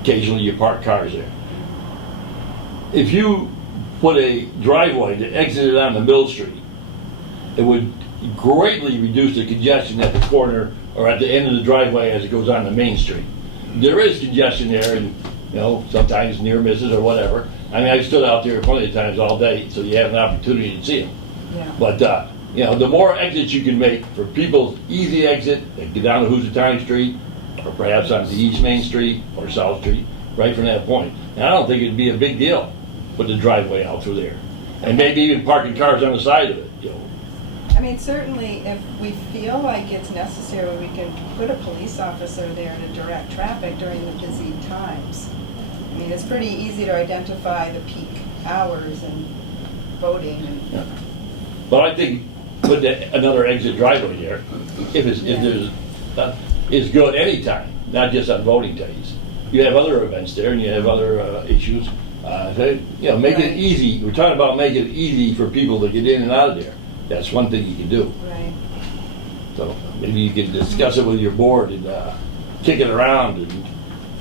Occasionally you park cars there. If you put a driveway that exited on the Mill Street, it would greatly reduce the congestion at the corner or at the end of the driveway as it goes on to Main Street. There is congestion there, and sometimes near misses or whatever. I mean, I've stood out there plenty of times all day, so you have an opportunity to see them. Yeah. But, the more exits you can make for people's easy exit, they get down to Housatonic Street, or perhaps onto East Main Street or South Street, right from that point. And I don't think it'd be a big deal, put the driveway out through there. And maybe even parking cars on the side of it, you know. I mean, certainly if we feel like it's necessary, we can put a police officer there to direct traffic during the busy times. I mean, it's pretty easy to identify the peak hours and voting and. Yeah. But I think put another exit driveway there, is good anytime, not just on voting days. You have other events there and you have other issues. Make it easy. We're talking about making it easy for people to get in and out of there. That's one thing you can do. Right. So maybe you can discuss it with your board and kick it around and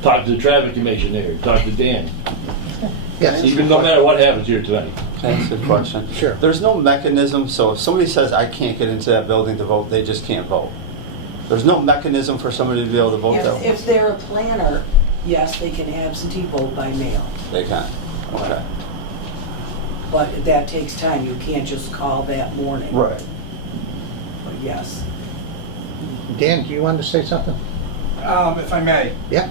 talk to the traffic commission there, talk to Dan. Yes. Even no matter what happens here tonight. That's a good question. Sure. There's no mechanism, so if somebody says, I can't get into that building to vote, they just can't vote. There's no mechanism for somebody to be able to vote that way? If they're a planner, yes, they can absentee vote by mail. They can, okay. But that takes time. You can't just call that morning. Right. But yes. Dan, do you want to say something? If I may. Yeah.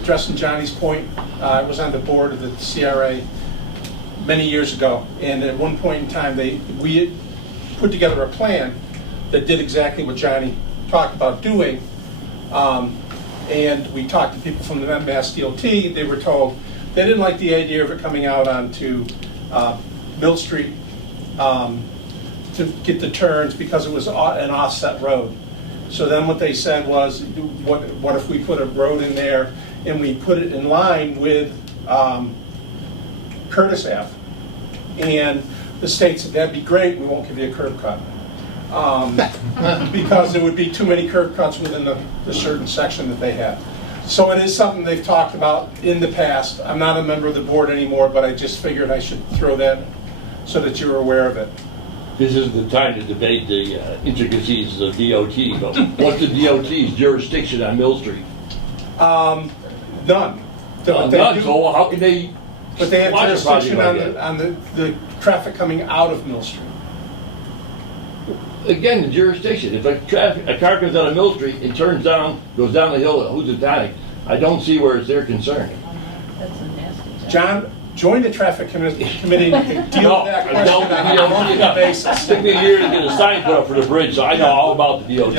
Addressing Johnny's point, I was on the board of the CRA many years ago, and at one point in time, we had put together a plan that did exactly what Johnny talked about doing. And we talked to people from the Mass DOT. They were told they didn't like the idea of it coming out onto Mill Street to get the turns because it was an offset road. So then what they said was, what if we put a road in there and we put it in line with Curtis Ave? And the state said, that'd be great, we won't give you a curb cut. Because there would be too many curb cuts within the certain section that they have. So it is something they've talked about in the past. I'm not a member of the board anymore, but I just figured I should throw that so that you're aware of it. This isn't the time to debate the intricacies of DOT, but what's the DOT's jurisdiction on Mill Street? None. None, so how can they? But they have watch a jurisdiction project like on the traffic coming out of Mill Street. Again, the jurisdiction. If a car comes out of Mill Street and turns down, goes down the hill at Housatonic, I don't see where it's their concern. That's a nasty job. John, join the traffic committee and deal No, with that I question don't on a monthly basis. Took me a year to get a sign put up for the bridge, so I know all about the DOT.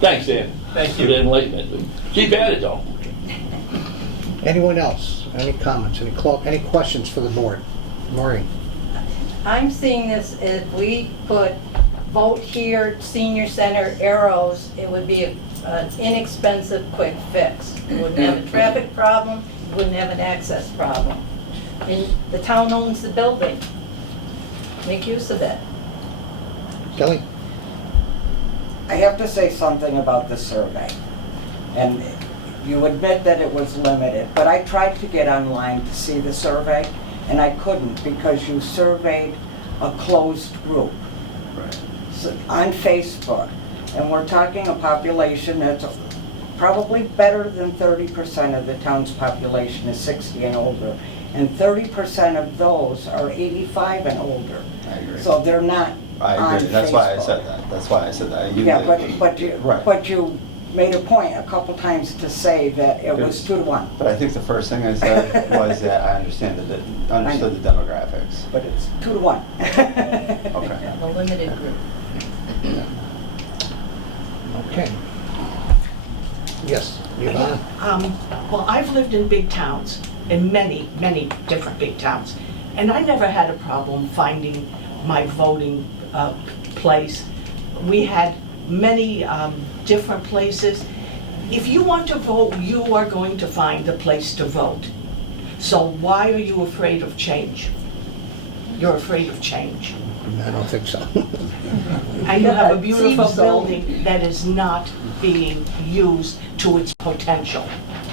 Thanks, Dan. Thank For you. the enlightenment. Keep at it, though. Anyone else? Any comments? Any questions for the board? Maureen? I'm seeing this, if we put vote here, senior center, arrows, it would be an inexpensive, quick fix. You wouldn't have a traffic problem, you wouldn't have an access problem. And the town owns the building. Make use of it. Kelly? I have to say something about the survey. And you admit that it was limited, but I tried to get online to see the survey, and I couldn't because you surveyed a closed group on Facebook. And we're talking a population that's probably better than 30% of the town's population is 60 and older. And 30% of those are 85 and older. I agree. So they're not I on agree, that's why I Facebook. said that, that's why I said that. You Yeah, did. Right. but you made a point a couple times to say that it was 2-to-1. But I think the first thing I said was that I understood the demographics. But it's 2-to-1. Okay. The limited group. Okay. Yes, Yvonne? Well, I've lived in big towns, in many, many different big towns, and I never had a problem finding my voting place. We had many different places. If you want to vote, you are going to find a place to vote. So why are you afraid of change? You're afraid of change. I don't think so. And you have a It beautiful seems so. building that is not being used to its potential.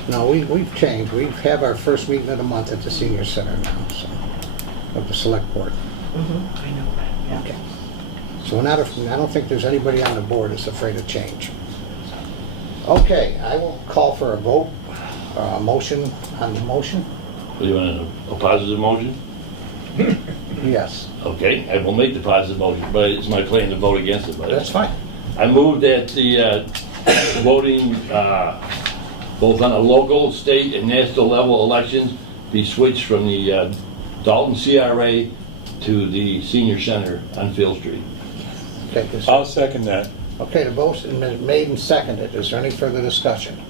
No, we've changed. We have our first meeting of the month at the senior center now, so, of the select board. I know that, yeah. Okay. So I don't think there's anybody on the board that's afraid of change. Okay, I will call for a vote, a motion on the motion. Do you want a positive motion? Yes. Okay, I will make the positive motion, but it's my plan to vote against it. But That's fine. I move that the voting, both on a local, state, and national level elections be switched from the Dalton CRA to the senior center on Field Street. Okay, I'll second that. okay, the motion is made and seconded. Is there any further discussion?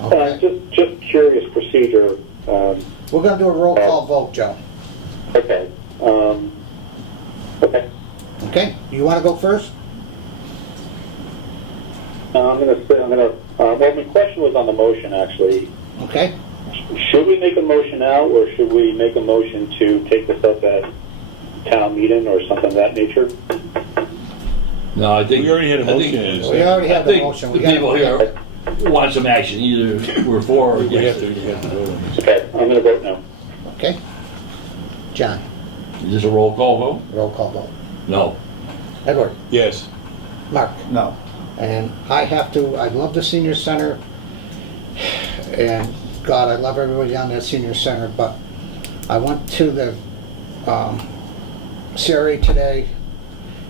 Okay. Just curious procedure. We're gonna do a roll call vote, Joe. Okay. Okay. Okay, you wanna go first? Well, my question was on the motion, actually. Okay. Should we make a motion now, or should we make a motion to take this up at town meeting or something of that nature? No, I think... We already had a motion. We already have the motion. The people here want some action, either we're for or against. We have to vote on this. Okay, I'm gonna vote no. Okay. John, Is this a roll call vote? roll call vote. No. Edward, Yes. Mark, No. and I love the senior center, and God, I love everybody on that senior center, but I went to the CRA today,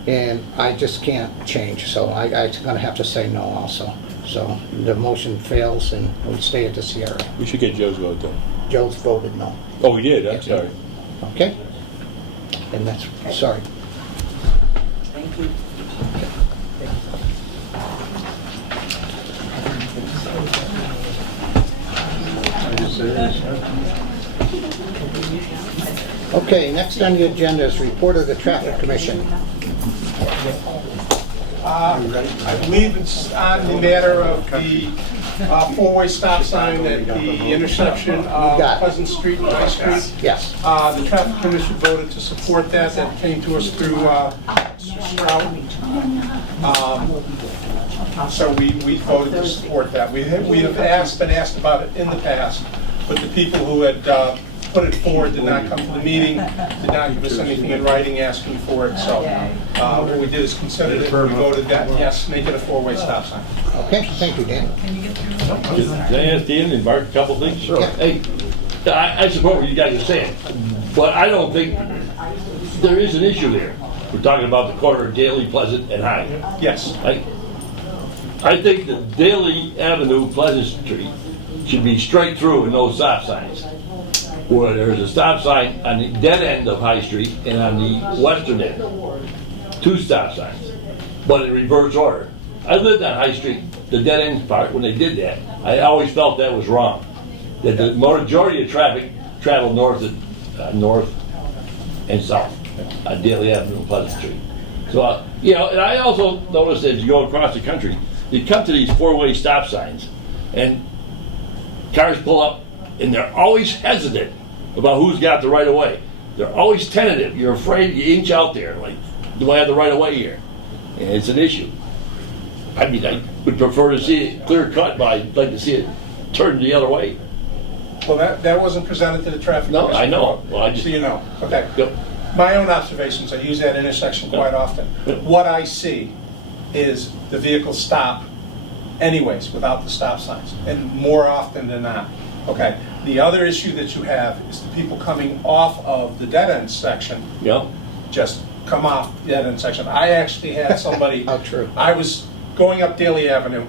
and I just can't change, so I'm gonna have to say no also. So the motion fails, and we stay at the CRA. We should get Joe's vote, though. Joe's voted no. Oh, we did? I'm sorry. Okay? And that's, sorry. Thank you. Okay, next on the agenda is report of the traffic commission. I believe it's on the matter of the four-way stop sign at the intersection of got it. Pleasant Street and High Street. Yes. The traffic commission voted to support that. That came to us through Mr. Stroud. So we voted to support that. We have been asked about it in the past, but the people who had put it forward did not come to the meeting, did not give us anything in writing asking for it. So what we did is considered it, we voted that, yes, make it a four-way stop sign. Okay, thank you, Dan. Can I ask Dan and Mark a couple things? Sure. Hey, I support what you guys are saying, but I don't think there is an issue there. We're talking about the corner of Daly, Pleasant, and High. Yes. I think that Daly Avenue, Pleasant Street should be straight through and no stop signs. Where there's a stop sign on the dead end of High Street and on the western end. 2 stop signs, but in reverse order. I lived on High Street, the dead end part, when they did that. I always felt that was wrong. That the majority of traffic traveled north and south on Daly Avenue and Pleasant Street. So, and I also noticed as you go across the country, you come to these 4-way stop signs, and cars pull up, and they're always hesitant about who's got the right of way. They're always tentative. You're afraid you inch out there, like, do I have the right of way here? And it's an issue. I mean, I would prefer to see it clear cut, but I'd like to see it turned the other way. Well, that wasn't presented to the traffic No, commission. I know. Well, I just... So you know. Okay. Yep. My own observations, I use that intersection quite often. What I see is the vehicles stop anyways without the stop signs, and more often than not. Okay. The other issue that you have is the people coming off of the dead end section. Yep. Just come off the dead end section. I actually had somebody. How true. I was going up Daly Avenue,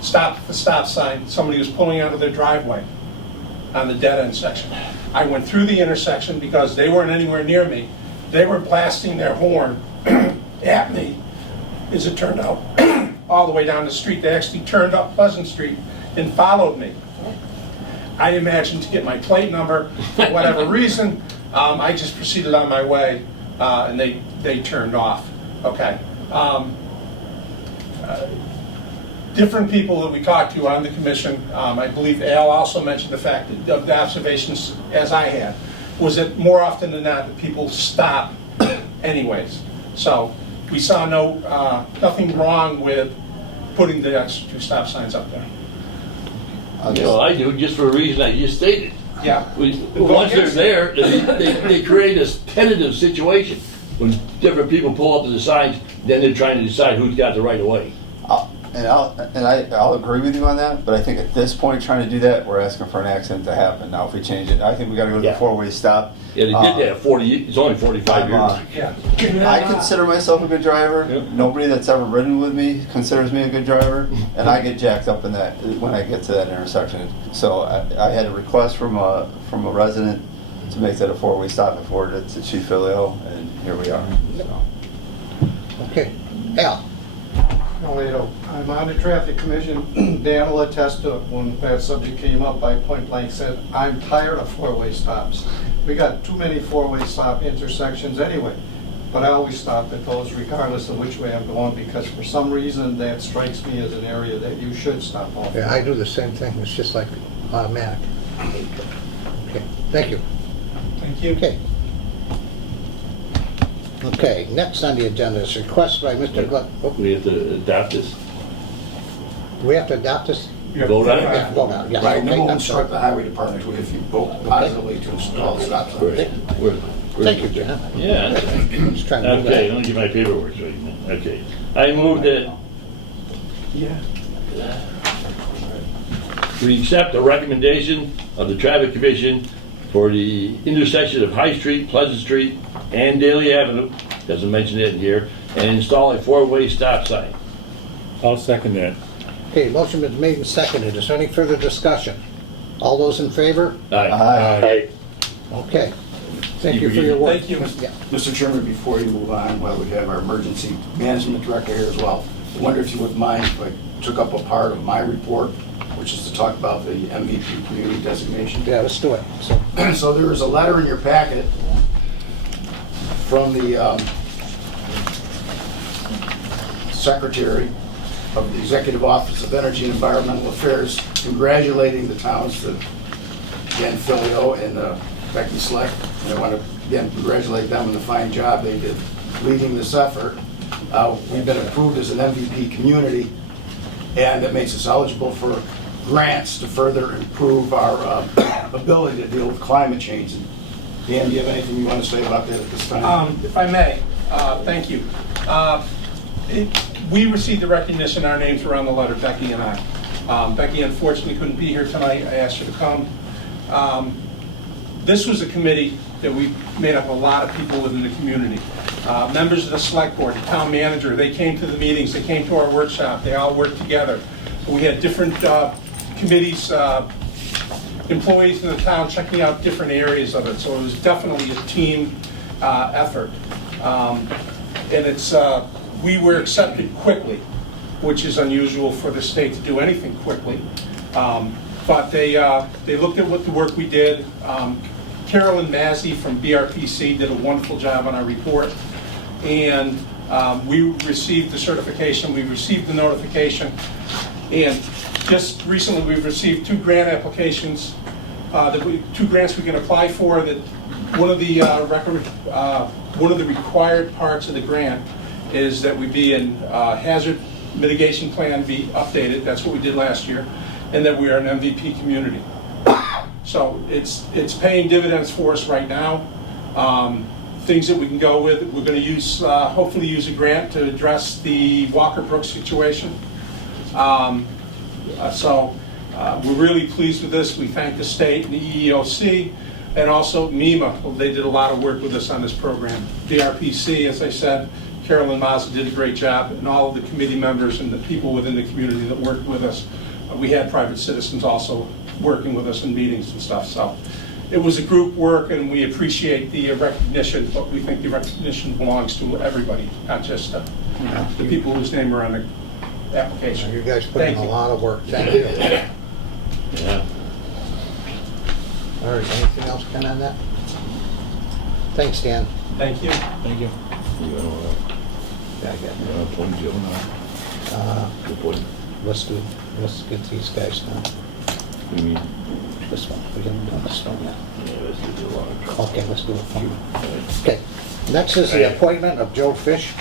stopped at the stop sign. Somebody was pulling out of their driveway on the dead end section. I went through the intersection because they weren't anywhere near me. They were blasting their horn at me, as it turned out, all the way down the street. They actually turned up Pleasant Street and followed me. I imagined to get my plate number for whatever reason. I just proceeded on my way, and they turned off. Okay. Different people that we talked to on the commission, I believe Al also mentioned the fact that of the observations as I had, was that more often than not the people stop anyways. So we saw nothing wrong with putting the extra 2 stop signs up there. I do, just for a reason I just stated. Yeah. Once they're there, they create this tentative situation. When different people pull up to the signs, then they're trying to decide who's got the right of way. And I'll agree with you on that, but I think at this point, trying to do that, we're asking for an accident to happen. Now, if we change it, I think we gotta go to the Yeah. four-way stop. Yeah, they did that 40, it's only 45 years. I consider myself a good driver. Yep. Nobody that's ever ridden with me considers me a good driver, and I get jacked up in that when I get to that intersection. So I had a request from a resident to make that a four-way stop and forwarded it to Chief Filio, and here we are. So. Okay. Al? I'm on the traffic commission. Dan will attest to it. When that subject came up, I point blank said, I'm tired of four-way stops. We got too many four-way stop intersections anyway. But I always stop at those regardless of which way I'm going, because for some reason that strikes me as an area that you should stop off. Yeah, I do the same thing. It's just like automatic. Okay, thank you. Thank you. Okay. Okay, next on the agenda is request by Mr. Gluck. We have to adopt this. Do we have to adopt this? Vote on it? Yeah, vote on it, yes. Right, Okay, then we'll I'm instruct the sorry. highway department to, if you vote positively, to install the stop signs. Thank you, John. Yeah. Just trying to do Okay, that. let me get my paperwork straight. Okay. I move that we accept the recommendation of the Traffic Commission for the intersection of High Street, Pleasant Street, and Daly Avenue, doesn't mention it in here, and install a four-way stop sign. I'll second that. Okay, motion is made and seconded. Is there any further discussion? All those in favor? Aye. Aye. Okay. Thank you for your work. Thank you. Yeah. Mr. Chairman, before you move on, while we have our emergency management director here as well, I wonder if you would mind if I took up a part of my report, which is to talk about the MVP community designation. Yeah, let's do it. So, So there is a letter in your packet from the Secretary of the Executive Office of Energy and Environmental Affairs congratulating the towns that, again, Filio and Becky Sleck. And I want to, again, congratulate them on the fine job they did leading this effort. We've been approved as an MVP community, and that makes us eligible for grants to further improve our ability to deal with climate change. And Dan, do you have anything you want to say about that at this time? If I may, thank you. We received the recognition, our names were on the letter, Becky and I. Becky unfortunately couldn't be here tonight. I asked her to come. This was a committee that we made up a lot of people within the community. Members of the select board, the town manager, they came to the meetings, they came to our workshop, they all worked together. We had different committees, employees in the town checking out different areas of it, so it was definitely a team effort. And it's, we were accepted quickly, which is unusual for the state to do anything quickly. But they looked at what the work we did. Carolyn Massey from BRPC did a wonderful job on our report. And we received the certification, we received the notification, and just recently we've received 2 grant applications, 2 grants we can apply for. That one of the required parts of the grant is that we be in hazard mitigation plan be updated. That's what we did last year, and that we are an MVP community. So it's paying dividends for us right now. Things that we can go with, we're going to use, hopefully use a grant to address the Walker Brook situation. So we're really pleased with this. We thank the state and the EEOC and also MEMA. They did a lot of work with us on this program. DRPC, as I said, Carolyn Mazza did a great job, and all of the committee members and the people within the community that worked with us. We had private citizens also working with us in meetings and stuff. So it was a group work, and we appreciate the recognition, but we think the recognition belongs to everybody, not just the people whose name are on the application. You guys put in a lot of work. Thank you. Yeah. All right, anything else, Ken, on that? Thanks, Dan. Thank you. Thank you. Yeah, I got it. Point Joe. Good point. Let's get these guys now. What do you mean? This one, we haven't done this one yet. Yeah, let's do the long. Okay, let's do it. Okay, next is the appointment of Joe Fish.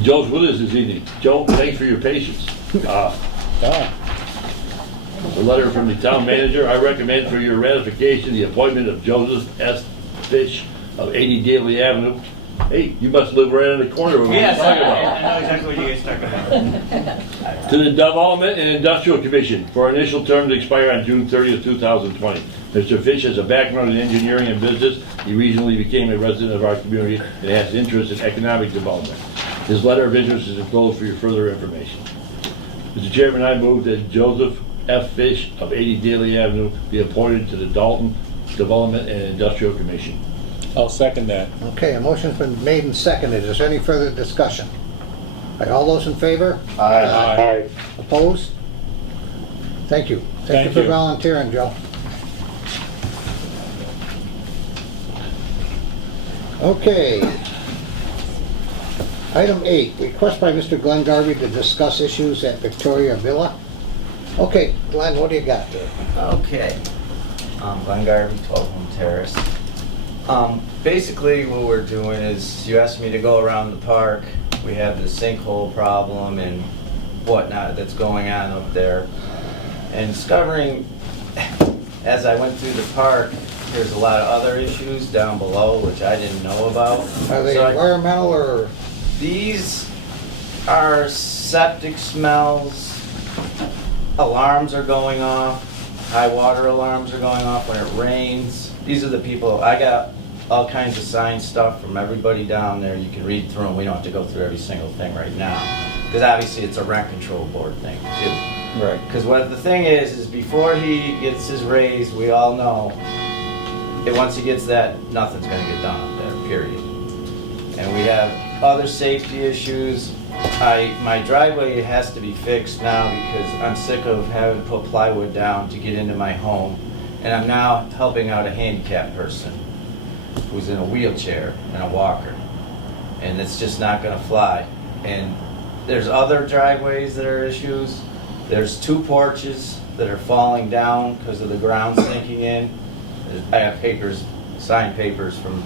Joe's with us this evening. Joe, thanks for your patience. A letter from the town manager. I recommend for your ratification the appointment of Joseph S. Fish of 80 Daly Avenue Hey, you must live right in the corner of what we're Yes, talking I about. know exactly what you guys are talking about. To the Development and Industrial Commission for an initial term to expire on June 30th, 2020. Mr. Fish has a background in engineering and business. He recently became a resident of our community and has interest in economic development. His letter of interest is enclosed for your further information. Mr. Chairman, I move that Joseph F. Fish of 80 Daly Avenue be appointed to the Dalton Development and Industrial Commission. I'll second that. Okay, a motion's been made and seconded. Is there any further discussion? All right, all those in favor? Aye. Opposed? Thank you. Thank you for volunteering, Joe. Okay. Item 8, request by Mr. Glenn Garvey to discuss issues at Victoria Villa. Okay, Glenn, what do you got there? Okay. Glenn Garvey, 12 Home Terrace. Basically what we're doing is, you asked me to go around the park. We have the sinkhole problem and whatnot that's going on up there. And discovering, as I went through the park, there's a lot of other issues down below which I didn't know about. Are they environmental or? These are septic smells. Alarms are going off. High water alarms are going off when it rains. These are the people, I got all kinds of sign stuff from everybody down there. You can read through them. We don't have to go through every single thing right now. Because obviously it's a rent control board thing too. Right. Because what the thing is before he gets his raise, we all know that once he gets that, nothing's gonna get done up there, period. And we have other safety issues. My driveway has to be fixed now because I'm sick of having to put plywood down to get into my home. And I'm now helping out a handicapped person who's in a wheelchair and a walker. And it's just not gonna fly. And there's other driveways that are issues. There's 2 porches that are falling down because of the ground sinking in. I have papers, signed papers from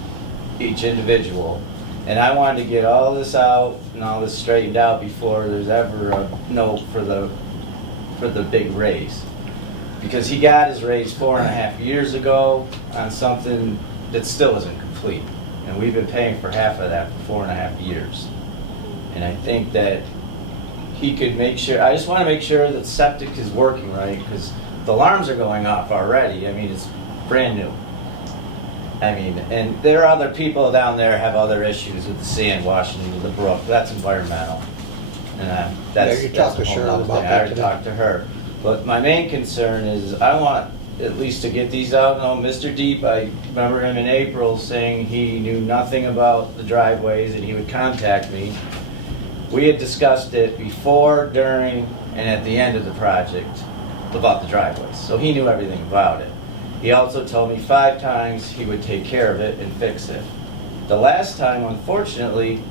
each individual. And I wanted to get all this out and all this straightened out before there's ever a note for the big raise. Because he got his raise 4.5 years ago on something that still isn't complete. And we've been paying for half of that for 4.5 years. And I think that he could make sure, I just want to make sure that septic is working right, because the alarms are going off already. I mean, it's brand new. I mean, and there are other people down there have other issues with the sand washing into the brook. That's environmental. And that's, Yeah, you talked that's a to whole Cheryl other about thing. that I already today. talked to her. But my main concern is I want at least to get these out. No, Mr. Deep, I remember him in April saying he knew nothing about the driveways and he would contact me. We had discussed it before, during, and at the end of the project about the driveways. So he knew everything about it. He also told me 5 times he would take care of it and fix it. The last time, unfortunately,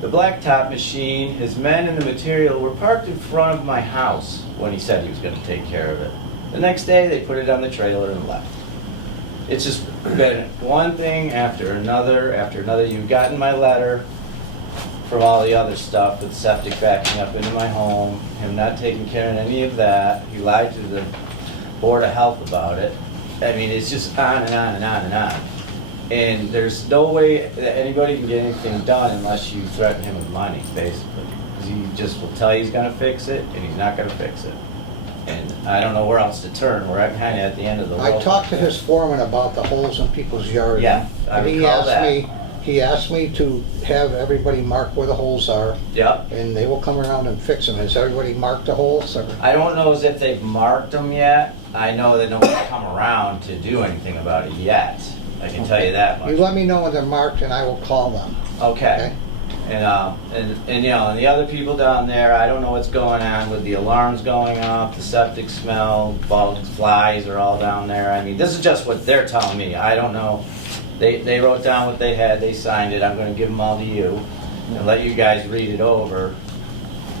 the blacktop machine, his men and the material were parked in front of my house when he said he was going to take care of it. The next day, they put it on the trailer and left. It's just been one thing after another after another. You've gotten my letter from all the other stuff with septic backing up into my home, him not taking care of any of that. He lied to the Board of Health about it. I mean, it's just on and on and on and on. And there's no way that anybody can get anything done unless you threaten him with money, basically. Because he just will tell you he's going to fix it, and he's not going to fix it. And I don't know where else to turn. We're kind of at the end of the road. I talked to his foreman about the holes in people's yards. Yeah, I And recall that. He asked me to have everybody mark where the holes are. Yep. And they will come around and fix them. Has everybody marked the holes? Or? I don't know as if they've marked them yet. I know they don't come around to do anything about it yet. I can tell you that much. You let me know when they're marked and I will call them. Okay. And you know, and the other people down there, I don't know what's going on with the alarms going off, the septic smell, bugs, flies are all down there. I mean, this is just what they're telling me. I don't know. They wrote down what they had, they signed it. I'm going to give them all to you and let you guys read it over.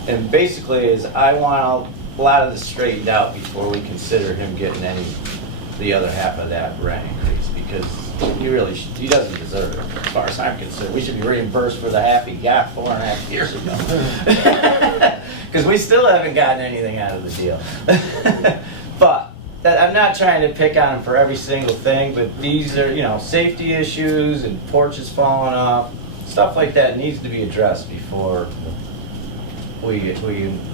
And basically is I want a lot of this straightened out before we consider him getting the other half of that rent increase, because he doesn't deserve it as far as I'm concerned. We should be reimbursed for the half he got 4.5 years ago. Because we still haven't gotten anything out of the deal. But I'm not trying to pick on him for every single thing, but these are, you know, safety issues and porches falling off, stuff like that needs to be addressed before we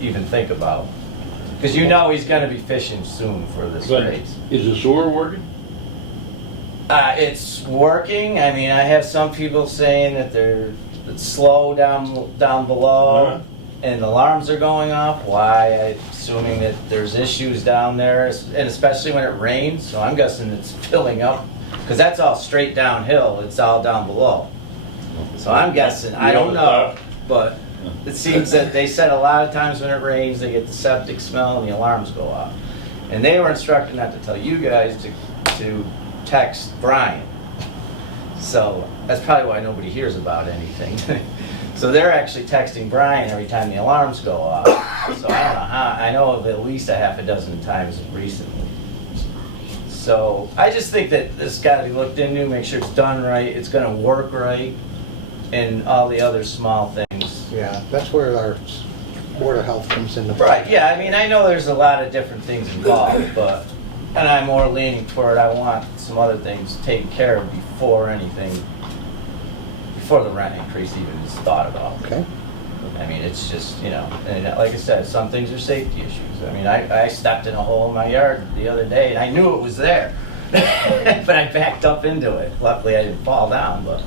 even think about. Because you know he's gonna be fishing soon for this But race. is the sewer working? It's working. I mean, I have some people saying that it's slow down below, Uh-huh. and alarms are going off. Why? I'm assuming that there's issues down there, and especially when it rains. So I'm guessing it's filling up, because that's all straight downhill. It's all down below. So I'm guessing. I don't know, but it seems that they said a lot of times when it rains, they get the septic smell and the alarms go off. And they were instructed not to tell you guys to text Brian. So that's probably why nobody hears about anything. So they're actually texting Brian every time the alarms go off. So I don't know how, I know of at least a half a dozen times recently. So I just think that this got to be looked into, make sure it's done right, it's going to work right, and all the other small things. Yeah, that's where our Board of Health comes into play. Right, yeah, I mean, I know there's a lot of different things involved, but, and I'm more leaning toward I want some other things taken care of before anything, before the rent increase even is thought about. Okay. I mean, it's just, you know, and like I said, some things are safety issues. I mean, I stepped in a hole in my yard the other day and I knew it was there, but I backed up into it. Luckily, I didn't fall down, but,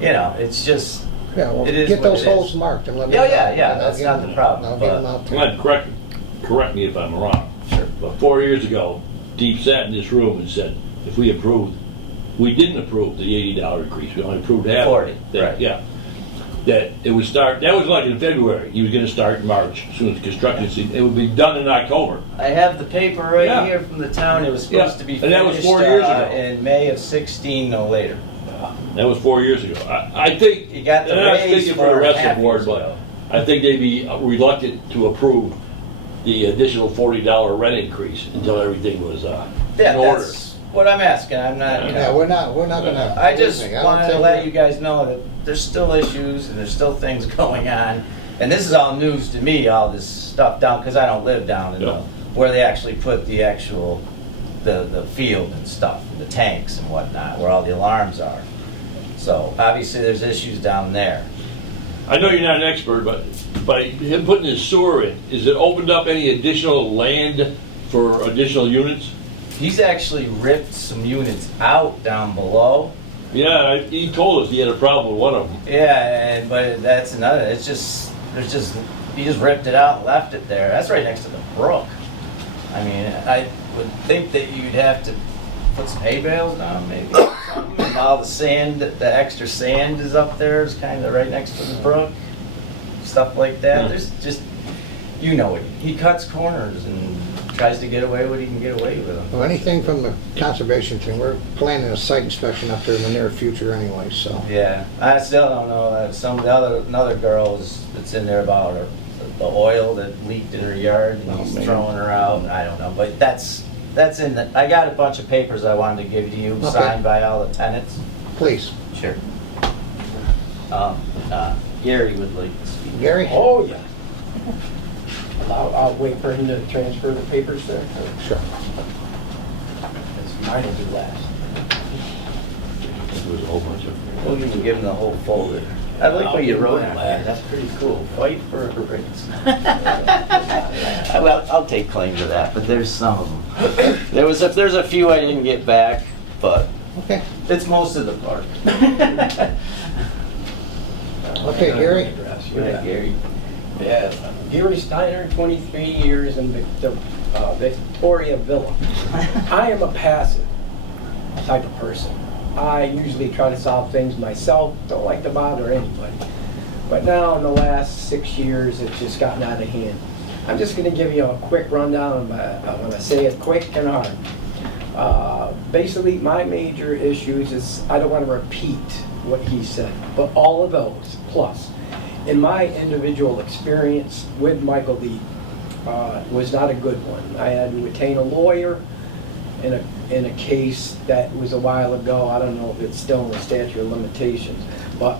you know, it's just, Yeah, well, it is get what those it is. holes marked and let me Yeah, know. yeah, And yeah, I'll that's get not them- the problem. I'll get them out Come there. on, correct me if I'm wrong. Sure. But 4 years ago, Deep sat in this room and said, if we approved, we didn't approve the $80 increase, we only approved half. 40, That- right. Yeah. That it would start, that was like in February, he was gonna start in March, as soon as construction season, it would be done in October. I have the paper right Yeah. here from the town. It was supposed Yeah. to be And that was finished 4 years ago. in May of 16, no later. That was 4 years ago. I think, You got the and I'm not raise speaking for the rest of half the board, years but ago. I think they'd be reluctant to approve the additional $40 rent increase until everything was Yeah, in order. that's what I'm asking. I'm not, you know. Yeah, we're not gonna. I just I don't wanted to think let we're- you guys know that there's still issues and there's still things going on. And this is all news to me, all this stuff down, because I don't live down in Yeah. where they actually put the actual, the field and stuff, the tanks and whatnot, where all the alarms are. So obviously there's issues down there. I know you're not an expert, but by him putting his sewer in, is it opened up any additional land for additional units? He's actually ripped some units out down below. Yeah, he told us he had a problem with one of them. Yeah, but that's another, it's just, he just ripped it out and left it there. That's right next to the brook. I mean, I would think that you'd have to put some hay bales down maybe. And all the sand, the extra sand is up there, is kind of right next to the brook. Stuff like that. There's just, you know it. He cuts corners and tries to get away what he can get away with them. Well, anything from the conservation thing, we're planning a site inspection up there in the near future anyway, so. Yeah, I still don't know that another girl that's in there about the oil that leaked in her yard and he's throwing her out, and I don't know, but that's in the, I got a bunch of papers I wanted to give to you, Okay. signed by all the tenants. Please. Sure. Gary would like to speak. Gary? Oh, yeah. I'll wait for him to transfer the papers there. Sure. Mine will be last. There was a whole bunch of. We'll even give him the whole folder. I like what you wrote on that. That's pretty cool. Fight for a raise. Well, I'll take claim to that, but there's some of them. There's a few I didn't get back, but Okay. it's most of the part. Okay, Gary? Yeah, Gary. Yeah, Gary Steiner, 23 years in Victoria Villa. I am a passive type of person. I usually try to solve things myself, don't like to bother anybody. But now in the last 6 years, it's just gotten out of hand. I'm just going to give you a quick rundown. When I say it quick and hard. Basically, my major issues is I don't want to repeat what he said, but all of those, plus, in my individual experience with Michael Lee, was not a good one. I had to retain a lawyer in a case that was a while ago. I don't know if it's still in the statute of limitations, but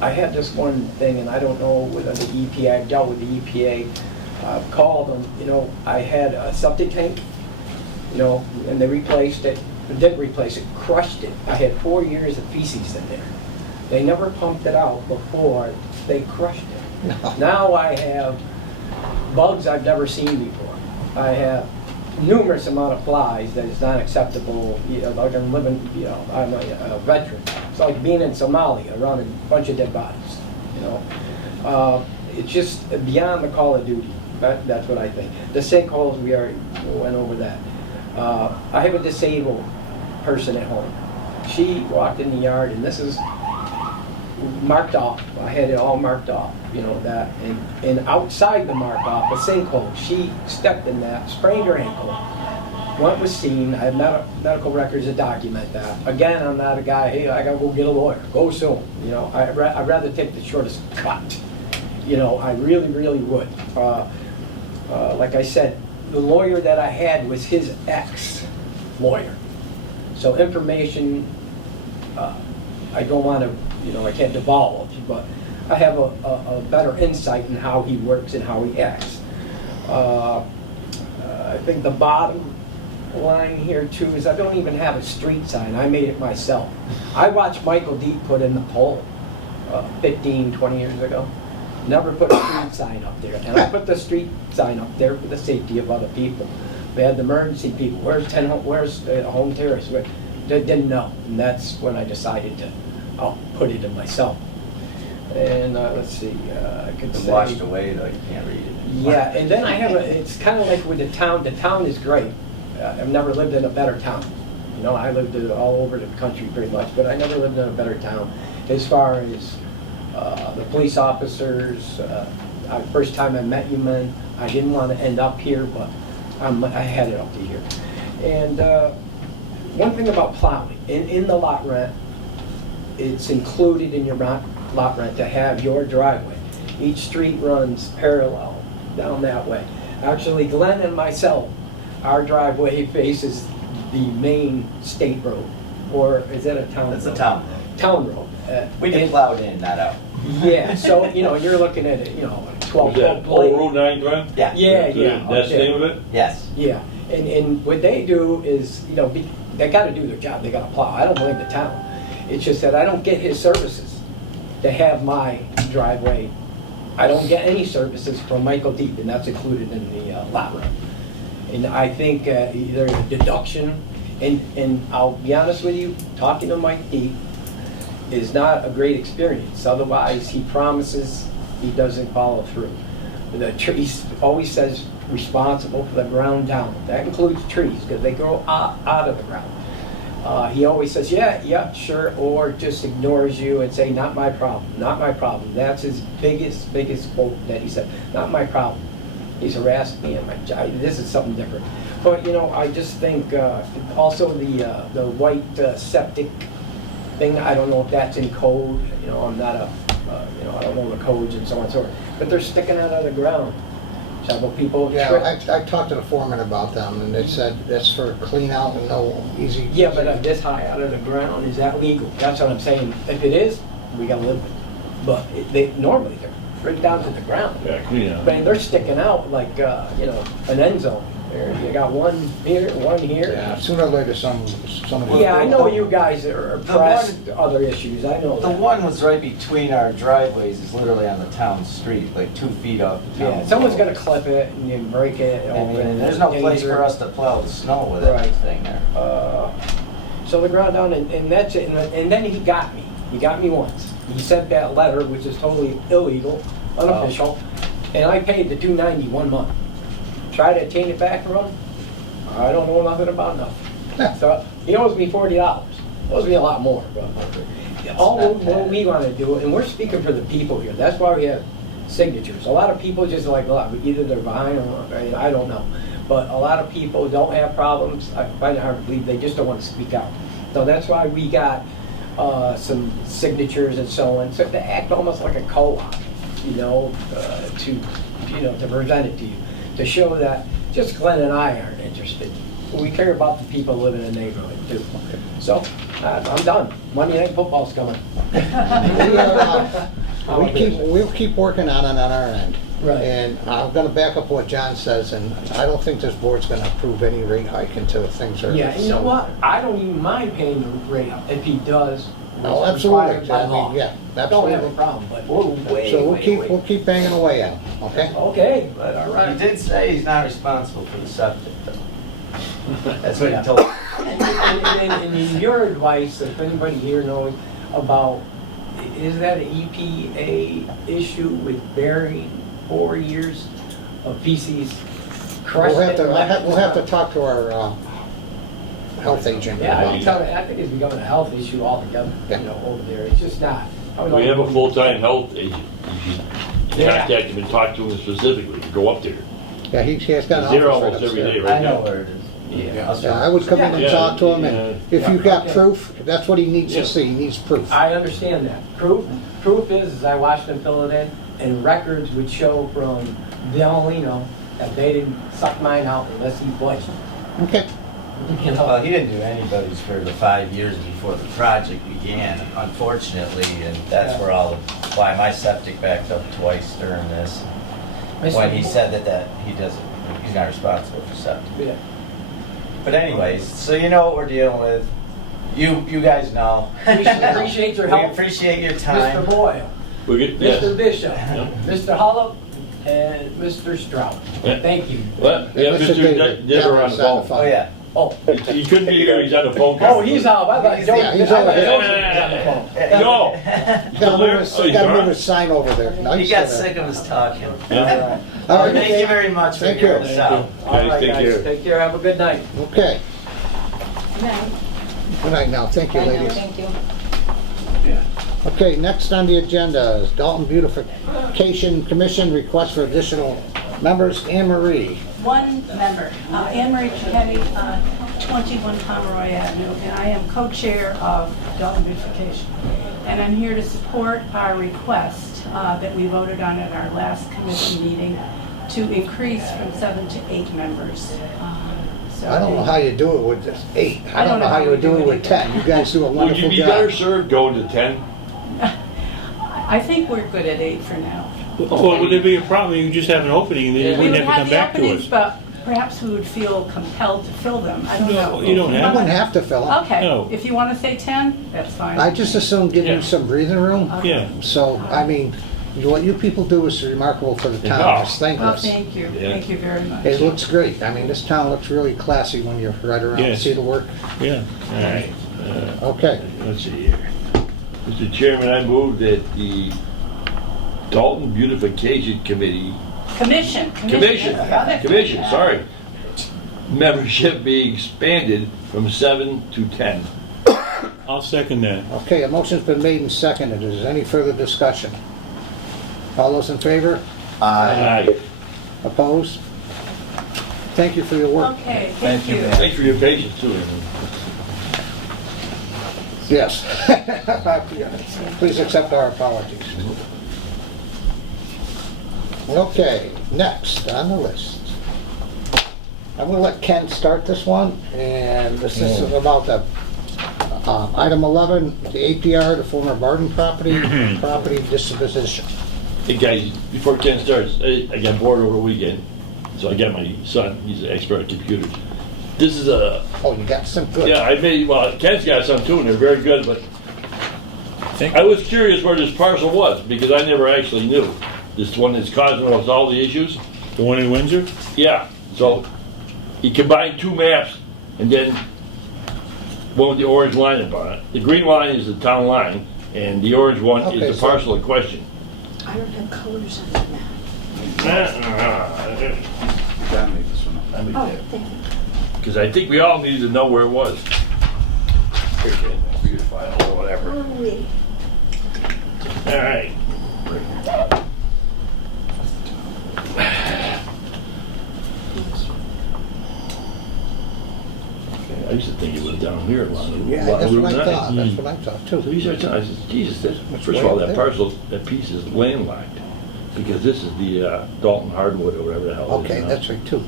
I had this one thing, and I don't know whether the EPA, I dealt with the EPA, called them, you know, I had a septic tank, you know, and they replaced it, didn't replace it, crushed it. I had 4 years of feces in there. They never pumped it out before they crushed it. Now I have bugs I've never seen before. I have numerous amount of flies that is not acceptable. You know, like I'm living, you know, I'm a veteran. It's like being in Somalia around a bunch of dead bodies, you know. It's just beyond the call of duty. That's what I think. The sinkholes, we already went over that. I have a disabled person at home. She walked in the yard, and this is marked off. I had it all marked off, you know, that. And outside the marked off, a sinkhole, she stepped in that, sprained her ankle. What was seen, I have medical records to document that. Again, I'm not a guy, hey, I gotta go get a lawyer, go soon. You know, I'd rather take the shortest cut. You know, I really, really would. Like I said, the lawyer that I had was his ex-lawyer. So information, I don't want to, you know, I can't divulge, but I have a better insight in how he works and how he acts. I think the bottom line here too is I don't even have a street sign. I made it myself. I watched Michael Deep put in the pole 15, 20 years ago. Never put a street sign up there. And I put the street sign up there for the safety of other people. We had the emergency people. Where's Home Terrace? They didn't know. And that's when I decided to put it in myself. And let's see, I could say... washed away though, you can't read it. Yeah, and then I have it's kind of like with the town is great. I've never lived in a better town. You know, I lived all over the country pretty much, but I never lived in a better town. As far as the police officers, first time I met you men, I didn't want to end up here, but I had it up to here. And one thing about plowing, in the lot rent, it's included in your lot rent to have your driveway. Each street runs parallel down that way. Actually, Glenn and myself, our driveway faces the main state road, or is that a town road? It's a town road. Town road. We get plowed in, not out. Yeah, so, you know, you're looking at it, you know, 12 Old Route 9 drive? Yeah. Yeah. That's the name of it? Yes. Yeah, and what they do is, you know, they got to do their job. They got to plow. I don't blame the town. It's just that I don't get his services to have my driveway. I don't get any services from Michael Deep, and that's included in the lot rent. And I think either a deduction, and I'll be honest with you, talking to Mike Deep is not a great experience. Otherwise, he promises, he doesn't follow through. He always says responsible for the ground down. That includes trees, because they grow out of the ground. He always says, yeah, sure, or just ignores you and say, not my problem, not my problem. That's his biggest quote that he said, not my problem. He's harassed me and this is something different. But, you know, I just think also the white septic thing, I don't know if that's in code. You know, I'm not you know, I don't know the codes and so on and so forth. But they're sticking out of the ground. Several people. Yeah, I talked to the foreman about them, and they said that's for clean out and no easy. Yeah, but this high out of the ground, is that legal? That's what I'm saying. If it is, we gotta live with it. But normally they're right down to the ground. Yeah, clean out. But they're sticking out like, you know, an end zone. You got one here, one here. Yeah, sooner or later some of the... Yeah, I know you guys are pressed other issues, I know The that. one was right between our driveways is literally on the town street, like 2 feet up the town. Yeah, someone's gonna clip it and then break it open. And there's no place for us to plow the snow with anything there. So the ground down, and that's it. And then he got me. He got me once. He sent that letter, which is totally illegal, unofficial, and I paid the $290 1 month. Try to obtain it back from him. I don't know nothing about nothing. So he owes me $40. Owes me a lot more. But all what we want to do, and we're speaking for the people here. That's why we have signatures. A lot of people just like, either they're behind or I don't know. But a lot of people don't have problems. I find it hard to believe they just don't want to speak out. So that's why we got some signatures and so on. So to act almost like a co-op, you know, to present it to you. To show that just Glenn and I aren't interested. We care about the people living in the neighborhood too. So I'm done. Monday Night Football's coming. We'll keep working on it on our end. Right. And I'm gonna back up what John says, and I don't think this board's gonna approve any rate hike until things are. Yeah, you know what? I don't even mind paying the rate up if he does. Oh, what's absolutely, required by I mean, law. yeah, Don't have a absolutely. problem, but we're way, So way. we'll keep banging away at him, okay? Okay, But all he right. did say he's not responsible for the septic, though. That's what Yeah. he told me. And in your advice, if anybody here knows about, is that an EPA issue with burying 4 years of feces crushed? We'll have to talk to our health agent Yeah, about that. I think it's becoming a health issue altogether, Yeah. over there. It's just not. I would We like have to- a full-time health agent. You should Yeah. contact him and talk to him specifically, go up there. Yeah, he has got an He's there office right almost every day, upstairs. right I know now. where it is. Yeah. Yeah, I would come in and Yeah, talk to him, yeah. and if you've got Okay. proof, that's what he needs Yeah. to see, he needs proof. I understand that. Proof is I watched them fill it in, and records would show from Delano that they didn't suck mine out unless he was. Okay, You Well, know? he didn't do anybody's for the 5 years before the project began, unfortunately, and that's where why my septic backed up twice during this. When he said that he's not responsible for septic. Yeah. But anyways, so you know what we're dealing with. You guys know. Appreciate your help. We appreciate your Mr. time. Boyle, We'll get, yes. Mr. Bishop, Yeah. Mr. Hullop, and Mr. Stroud. Yeah. Thank you. Well, yeah, Mr. Mr. David, Dever on the phone. Oh, yeah. Oh, He couldn't be here, he's on the phone. oh, he's out. I thought Yeah, he's I thought over here. Joseph was on the phone. No. gotta move his, Oh, he's gotta move gone? his sign over there. No, He he's got still sick of us talking. Yeah. All right, Thank you very much for Thank hearing you. us out. All Guys, right, take guys. care. Take care. Have a good night. Okay, No, good night now, thank you, I know, ladies. thank you. Okay, next on the agenda is Dalton Beautification Commission request for additional members. Anne Marie. One member, Anne Marie Kenny, 21 Pomeroy Avenue, and I am co-chair of Dalton Beautification. And I'm here to support our request that we voted on at our last commission meeting to increase from 7 to 8 members. So I don't know how you do it with just 8. I don't know how you would do it with 10. You guys do a Would wonderful you be job. better served going to 10? I think we're good at 8 for now. Well, would there be a problem? You just have an opening and then you We wouldn't would have to have come the back to openings, us. but perhaps we would feel compelled to fill them. I don't know. You don't I have wouldn't to. have to fill them. Okay, No. if you want to say 10, that's fine. I just assume give Yeah. you some breathing room. Yeah. So, I mean, what you people do is remarkable for the town. Yeah. It's Oh, thankless. thank you. Yeah. Thank you very much. It looks great. I mean, this town looks really classy when you're right around and Yes. see the work. Yeah, all right. Okay. Let's see here. Mr. Chairman, I move that the Dalton Beautification Commission, sorry, membership be expanded from 7 to 10. I'll second that. Okay, a motion's been made and seconded. Is there any further discussion? All those in favor? Aye. Opposed? Thank you for your work. Okay, thank you. Thanks for your patience, too. Yes. Please accept our apologies. Okay, next on the list. I'm going to let Ken start this one, and this is about the item 11, the APR, the former Barton property disposition. Hey, guys, before Ken starts, I got bored over the weekend, so I got my son, he's an expert at computers. This is a... Oh, you got some good. Yeah, Ken's got some too, and they're very good, but I was curious where this parcel was, because I never actually knew. This one that's causing us all the issues. The one in Windsor? Yeah, so he combined two maps, and then one with the orange line upon it. The green line is the town line, and the orange one Okay, is the so- parcel in question. I don't have colors on the map. Oh, thank you. Because I think we all needed to know where it was. Here, Ken, read the file or whatever. Oh, wait. All right. Okay, I used to think it was down here along the Yeah, that's Route what I 9. thought. That's what I thought So too. he started telling, I said, Jesus, first of all, that parcel, that piece is landlocked, because this is the Dalton Hardwood or whatever the hell it is Okay, now. that's right too.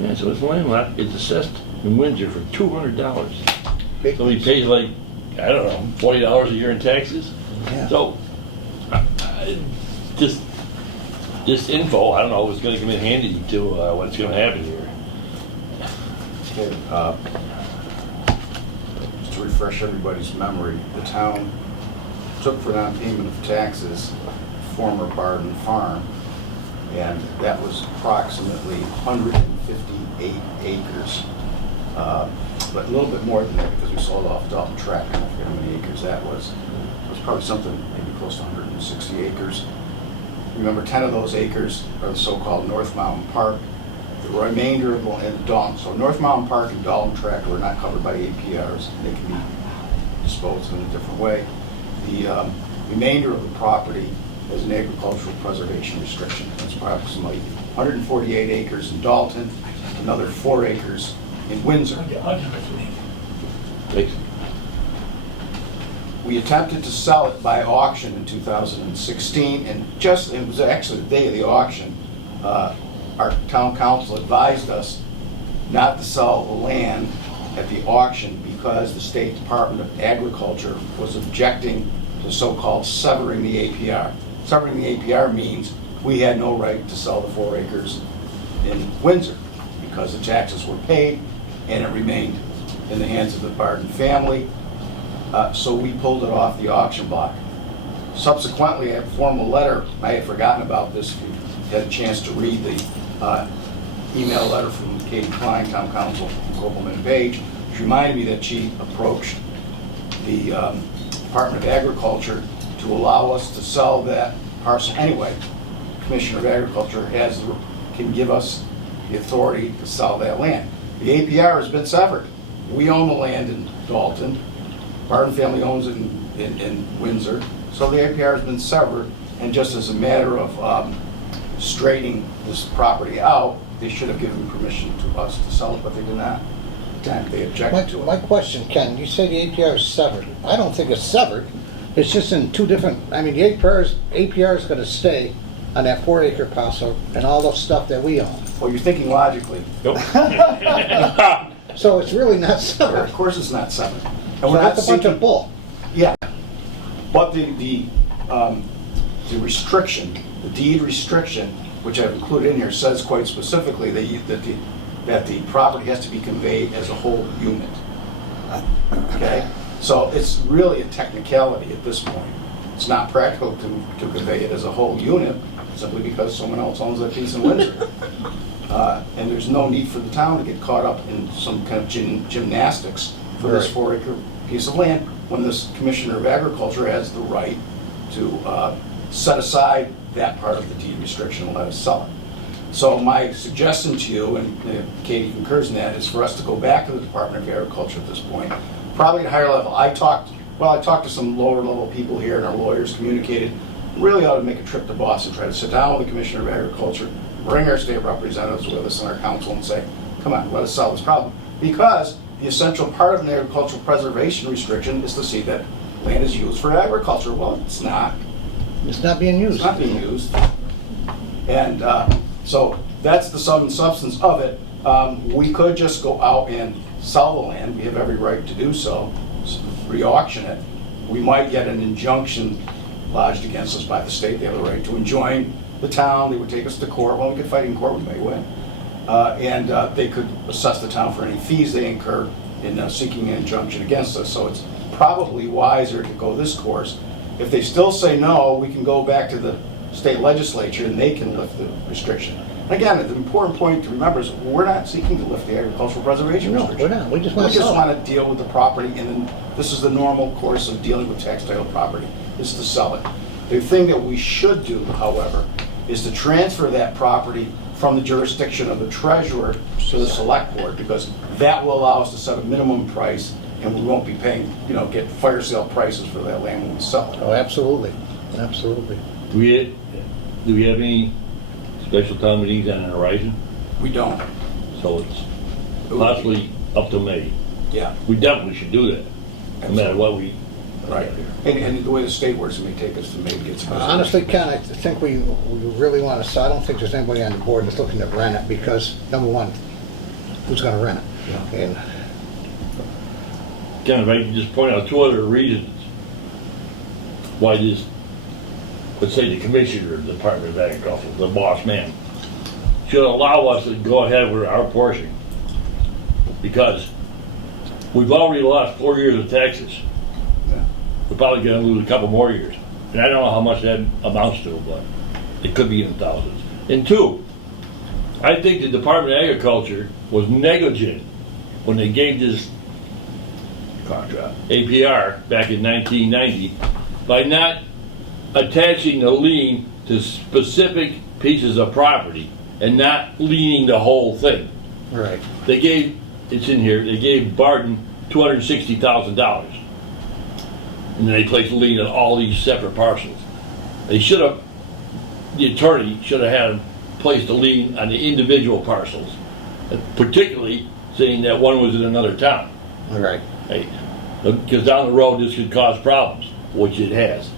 Yeah, so it's landlocked, it's assessed in Windsor for $200. Big So he piece. pays like, I don't know, $40 a year in taxes. Yeah. So, just this info, I don't know, is gonna come in handy to what's gonna happen here. Okay, just to refresh everybody's memory, the town took for non-payment of taxes former Barden Farm, and that was approximately 158 acres. But a little bit more than that because we sold off Dalton Track. I forget how many acres that was. It was probably something maybe close to 160 acres. Remember, 10 of those acres are the so-called North Mountain Park. The remainder of and Dalton. So North Mountain Park and Dalton Track were not covered by APRs. They can be disposed in a different way. The remainder of the property has an agricultural preservation restriction. That's approximately 148 acres in Dalton, another 4 acres in Windsor. We attempted to sell it by auction in 2016, and it was actually the day of the auction, our town council advised us not to sell the land at the auction because the State Department of Agriculture was objecting to so-called severing the APR. Severing the APR means we had no right to sell the 4 acres in Windsor because the taxes were paid and it remained in the hands of the Barden family. So we pulled it off the auction block. Subsequently, a formal letter, I had forgotten about this, if you had a chance to read the email letter from Katie Klein, town council from Copeland and Page. She reminded me that she approached the Department of Agriculture to allow us to sell that parcel anyway. Commissioner of Agriculture can give us the authority to sell that land. The APR has been severed. We own the land in Dalton. Barden family owns it in Windsor. So the APR has been severed, and just as a matter of straightening this property out, they should have given permission to us to sell it, but they did not. They objected to it. My question, Ken, you say the APR is severed. I don't think it's severed. It's just in two different, I mean, the APR is going to stay on that 4-acre parcel and all the stuff that we own. Well, you're thinking logically. Nope. So it's really not severed. Of course it's not severed. And So we're not that's a bunch of seeking- bull. Yeah, but the restriction, the deed restriction, which I've included in here, says quite specifically that the property has to be conveyed as a whole unit. Okay, so it's really a technicality at this point. It's not practical to convey it as a whole unit simply because someone else owns that piece in Windsor. And there's no need for the town to get caught up in some kind of gymnastics for this 4-acre piece of land when this Commissioner of Agriculture has the right to set aside that part of the deed restriction and let us sell it. So my suggestion to you, and Katie concurs in that, is for us to go back to the Department of Agriculture at this point, probably at a higher level. I talked to some lower level people here, and our lawyers communicated, really ought to make a trip to Boston, try to sit down with the Commissioner of Agriculture, bring our state representatives with us and our council and say, come on, let us solve this problem. Because the essential part of an agricultural preservation restriction is to see that land is used for agriculture. Well, it's not. It's not being used. It's not being used. And so that's the sum and substance of it. We could just go out and sell the land. We have every right to do so, re-auction it. We might get an injunction lodged against us by the state. They have the right to enjoin the town. They would take us to court. Well, we could fight in court. We may win. And they could assess the town for any fees they incur in seeking an injunction against us. So it's probably wiser to go this course. If they still say no, we can go back to the state legislature and they can lift the restriction. And again, the important point to remember is we're not seeking to lift the agricultural preservation restriction. No, we're not. We just want to deal with the property, and then this is the normal course of dealing with tax title property, is to sell it. The thing that we should do, however, is to transfer that property from the jurisdiction of the treasurer to the select board, because that will allow us to set a minimum price, and we won't be paying, get fire sale prices for that land when we sell it. Oh, absolutely, absolutely. Do we have any special town meetings on the horizon? We don't. So it's possibly up to May. Yeah. We definitely should do that, no matter what we. Right. And the way the state works, it may take us to May to get some. Honestly, Ken, I think we really want to sell. I don't think there's anybody on the board that's looking to rent it because, number one, who's going to rent it? Yeah. And Ken, if I can just point out 2 other reasons why this let's say the commissioner of the Department of Agriculture, the boss man, should allow us to go ahead with our portion. Because we've already lost 4 years of taxes. We're probably gonna lose a couple more years. And I don't know how much that amounts to, but it could be in the thousands. And two, I think the Department of Agriculture was negligent when they gave this contract, APR, back in 1990, by not attaching the lien to specific pieces of property and not liening the whole thing. Right. They gave, it's in here, they gave Barton $260,000. And then they placed a lien on all these separate parcels. They should have, the attorney should have had him place a lien on the individual parcels, particularly saying that one was in another town. Right. Hey, because down the road this could cause problems, which it has.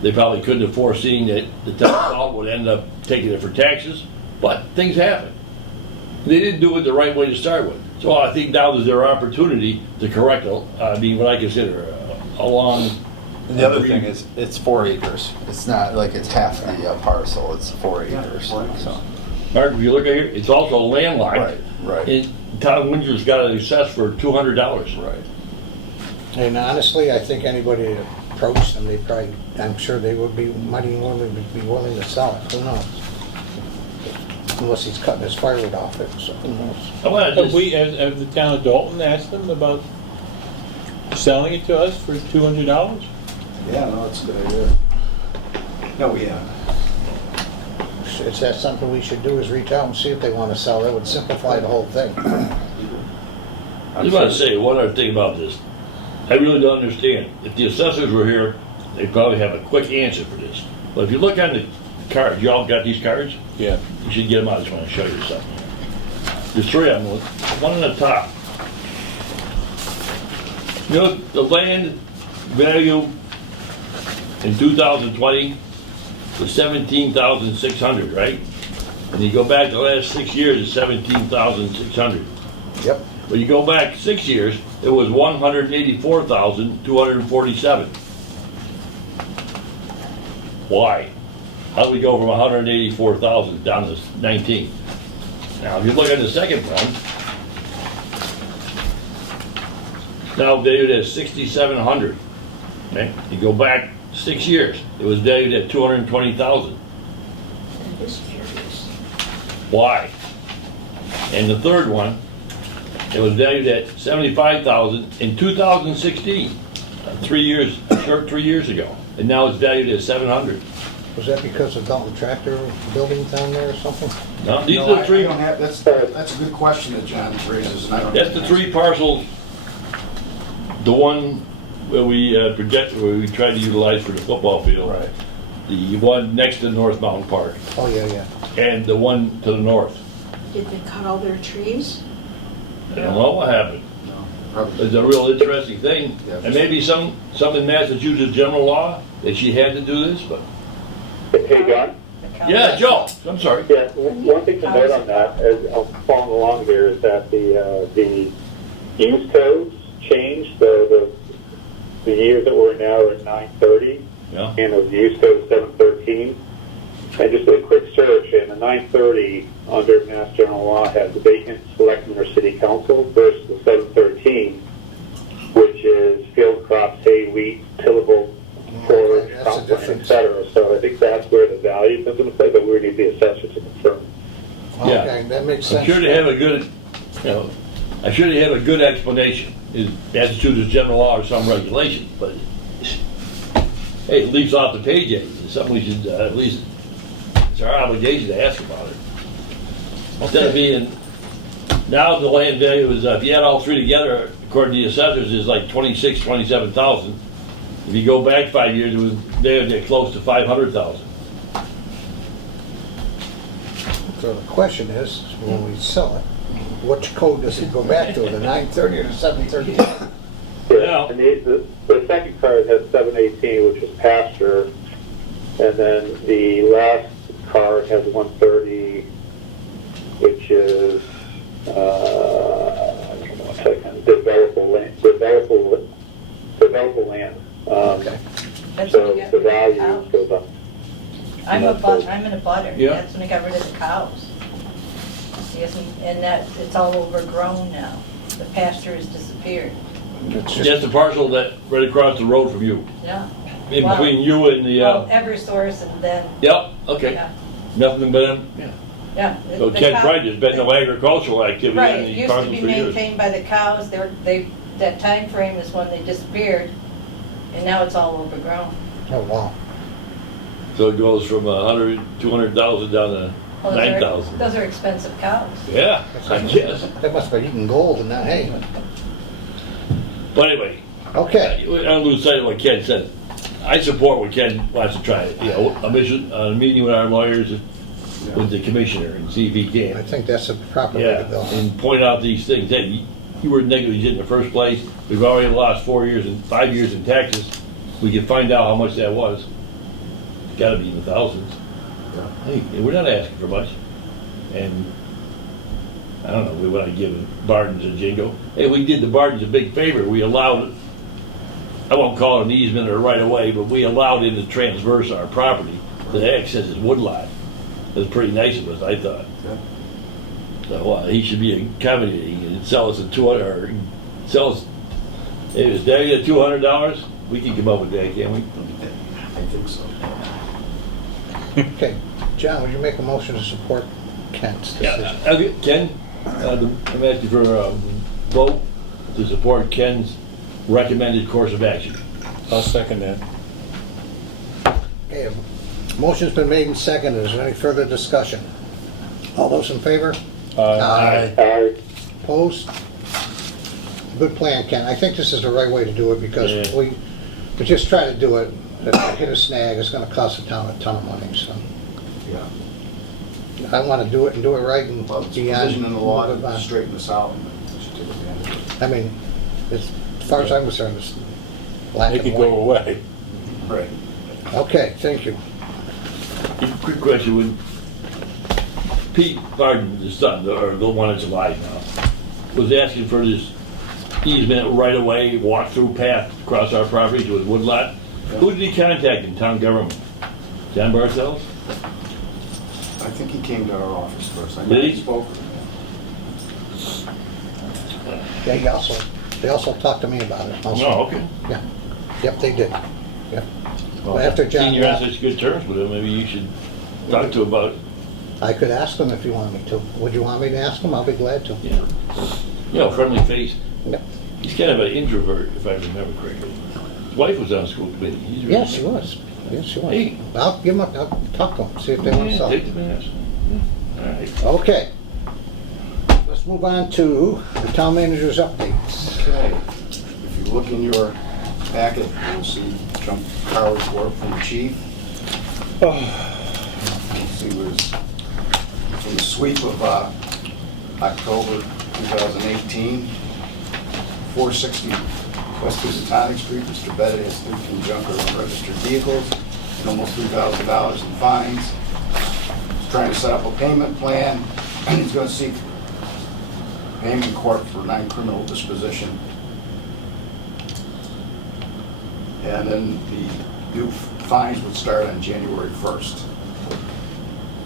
They probably couldn't have foreseen that the town would end up taking it for taxes, but things happen. They didn't do it the right way to start with. So I think now is their opportunity to correct, what I consider a long. And the other thing is, it's 4 acres. It's not like it's half the parcel, it's 4 acres, so. Mark, if you look at here, it's also landlocked. Right, right. And Town of Windsor's got an assessed for $200. Right. And honestly, I think anybody that approached them, they probably, I'm sure they would be mighty willing to sell it. Who knows? Unless he's cutting his firewood off it, so who knows? Have we, have the town of Dalton asked them about selling it to us for $200? Yeah, no, that's a good idea. No, we haven't. Is that something we should do, is reach out and see if they want to sell? That would simplify the whole thing. I just want to say one other thing about this. I really don't understand. If the assessors were here, they'd probably have a quick answer for this. But if you look on the cards, y'all got these cards? Yeah. You should get them out. I just want to show you something. There's three of them. One on the top. You know, the land value in 2020 was $17,600, right? And you go back the last 6 years, it's $17,600. Yep. But you go back 6 years, it was $184,247. Why? How do we go from 184,000 down to 19? Now, if you look at the second one, now valued at 6,700. Okay? You go back 6 years, it was valued at 220,000. That is curious. Why? And the third one, it was valued at 75,000 in 2016, 3 years, a short 3 years ago, and now it's valued at 700. Was that because of Dalton Tractor building down there or something? No, these are the three. I don't have, that's a good question that John raises, and I don't. That's the three parcels. The one where we where we tried to utilize for the football field. Right. The one next to North Mountain Park. Oh, yeah. And the one to the north. Did they cut all their trees? I don't know what happened. No, probably. It's a real interesting thing. Yeah. And maybe some in Massachusetts general law that she had to do this, but. Hey, John? Yeah, Joe, I'm sorry. Yeah, one thing to note on that, as I'm following along here, is that the use codes changed. The years that we're now are 930, Yeah. and the use code is 713. And just a quick search, and the 930 under Mass General Law has the vacant selectman or city council versus the 713, which is field crops, hay, wheat, tillable, forage, That's the cropland, difference. etc. So I think that's where the value comes into play, but we need the assessor to confirm. Yeah. Okay, that makes sense. I'm sure they have a good, I'm sure they have a good explanation. Is Massachusetts general law or some regulation, but hey, it leaps off the page. It's something we should at least. It's our obligation to ask about it. Instead of being now the land value is if you add all three together, according to the assessors, is like 27,000. If you go back 5 years, it was they're close to 500,000. So the question is, when we sell it, which code does it go back to, the 930 or the 713? Yeah. And the second card has 718, which is pasture, and then the last card has 130, which is developable land. Okay. So the value goes up. I'm in a butter. Yeah. That's when they got rid of the cows. Yes, and that, it's all overgrown now. The pasture has disappeared. That's the parcel that right across the road from you. Yeah. In Wow. between you and the, Well, Eversource and then, yep, okay. yeah, Nothing but, yeah. yeah. So The Ken cow- Pride, there's been no agricultural activity Right, on it these used to parcels be for years. maintained by the cows, that time frame is when they disappeared, and now it's all overgrown. Oh, wow. So it goes from 100, 200,000 down to Well, 9,000. Those are expensive cows. Yeah, I guess. They must be eating gold in that hay. But anyway, Okay. I don't lose sight of what Ken said. I support what Ken wants to try. You know, a meeting with our lawyers, with the commissioner, and see if he I can. think that's the proper way to Yeah, go. and point out these things. Hey, you were negligent in the first place. We've already lost 4 years and 5 years in taxes. We can find out how much that was. It's got to be in the thousands. Hey, we're not asking for much. And I don't know, we want to give Bardens a jingle. Hey, we did the Bardens a big favor. We allowed, I won't call it an easement or right of way, but we allowed him to transverse our property to the access his woodlot. It was pretty nice of us, I thought. So he should be accommodating and sell us a 200, or sell us, hey, is Daddy at $200? We can come up with that, can't we? I think so. Okay. John, would you make a motion to support Kent's decision? Yeah, okay, Ken, I'm asking for a vote to support Ken's recommended course of action. I'll second that. Okay, a motion's been made and seconded. Is there any further discussion? All those in favor? Aye. Opposed? Good plan, Ken. I think this is the right way to do it because Yeah. we just try to do it. If we hit a snag, it's gonna cost the town a ton of money, so. Yeah. I wanna do it and do it right and Well, it's be on. provision in the law move it on. to straighten this out, and we should take advantage of it. I mean, as far as I'm concerned, it's black Make and it go white. away. Right. Okay, thank you. Quick question, when Pete Barden, the son, or the one that's alive now, was asking for this easement right away, walk-through path across our property to his woodlot, who did he contact in town government? John Bartels? I think he came to our office first. I Did he? spoke with him. Yeah, they also talked to me about it. also. Oh, okay. Yeah. Yep, they did. Yep. Well, Well, after John seeing you're on left- such good terms with him, maybe you should talk to him about it. I could ask them if you want me to. Would you want me to ask them? I'll be glad to. Yeah. You know, friendly face. Yep. He's kind of an introvert, if I remember correctly. His wife was on school committee. He's really Yes, she was. Yes, she was. Hey. I'll give them, I'll talk to them, see if they want to Yeah, sell. take the pass. All right. Okay. Let's move on to the town manager's updates. Okay. If you look in your packet, you'll see Jump car report from the chief. See, it was from the sweep of October 2018, 460 West Housatonic Street, Mr. Bennett has 13 junk or unregistered vehicles and almost $3,000 in fines. He's trying to set up a payment plan, and he's going to seek payment in court for non-criminal disposition. And then the new fines would start on January 1st.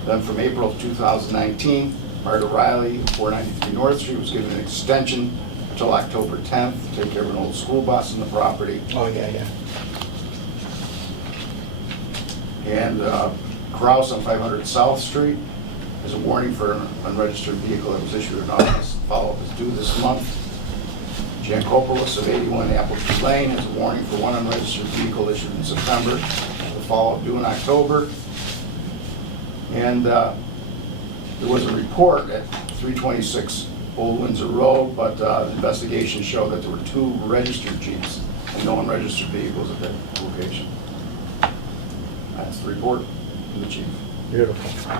Then from April of 2019, Marta Riley, 493 North Street, was given an extension until October 10th to take care of an old school bus in the property. Oh, yeah, yeah. And Kraus on 500 South Street is a warning for an unregistered vehicle that was issued in August. Follow-up is due this month. Jan Kopelus of 81 Apple Tree Lane has a warning for one unregistered vehicle issued in September. The follow-up due in October. And there was a report at 326 Old Windsor Road, but the investigation showed that there were 2 registered Jeeps and no unregistered vehicles at that location. That's the report from the chief. Beautiful.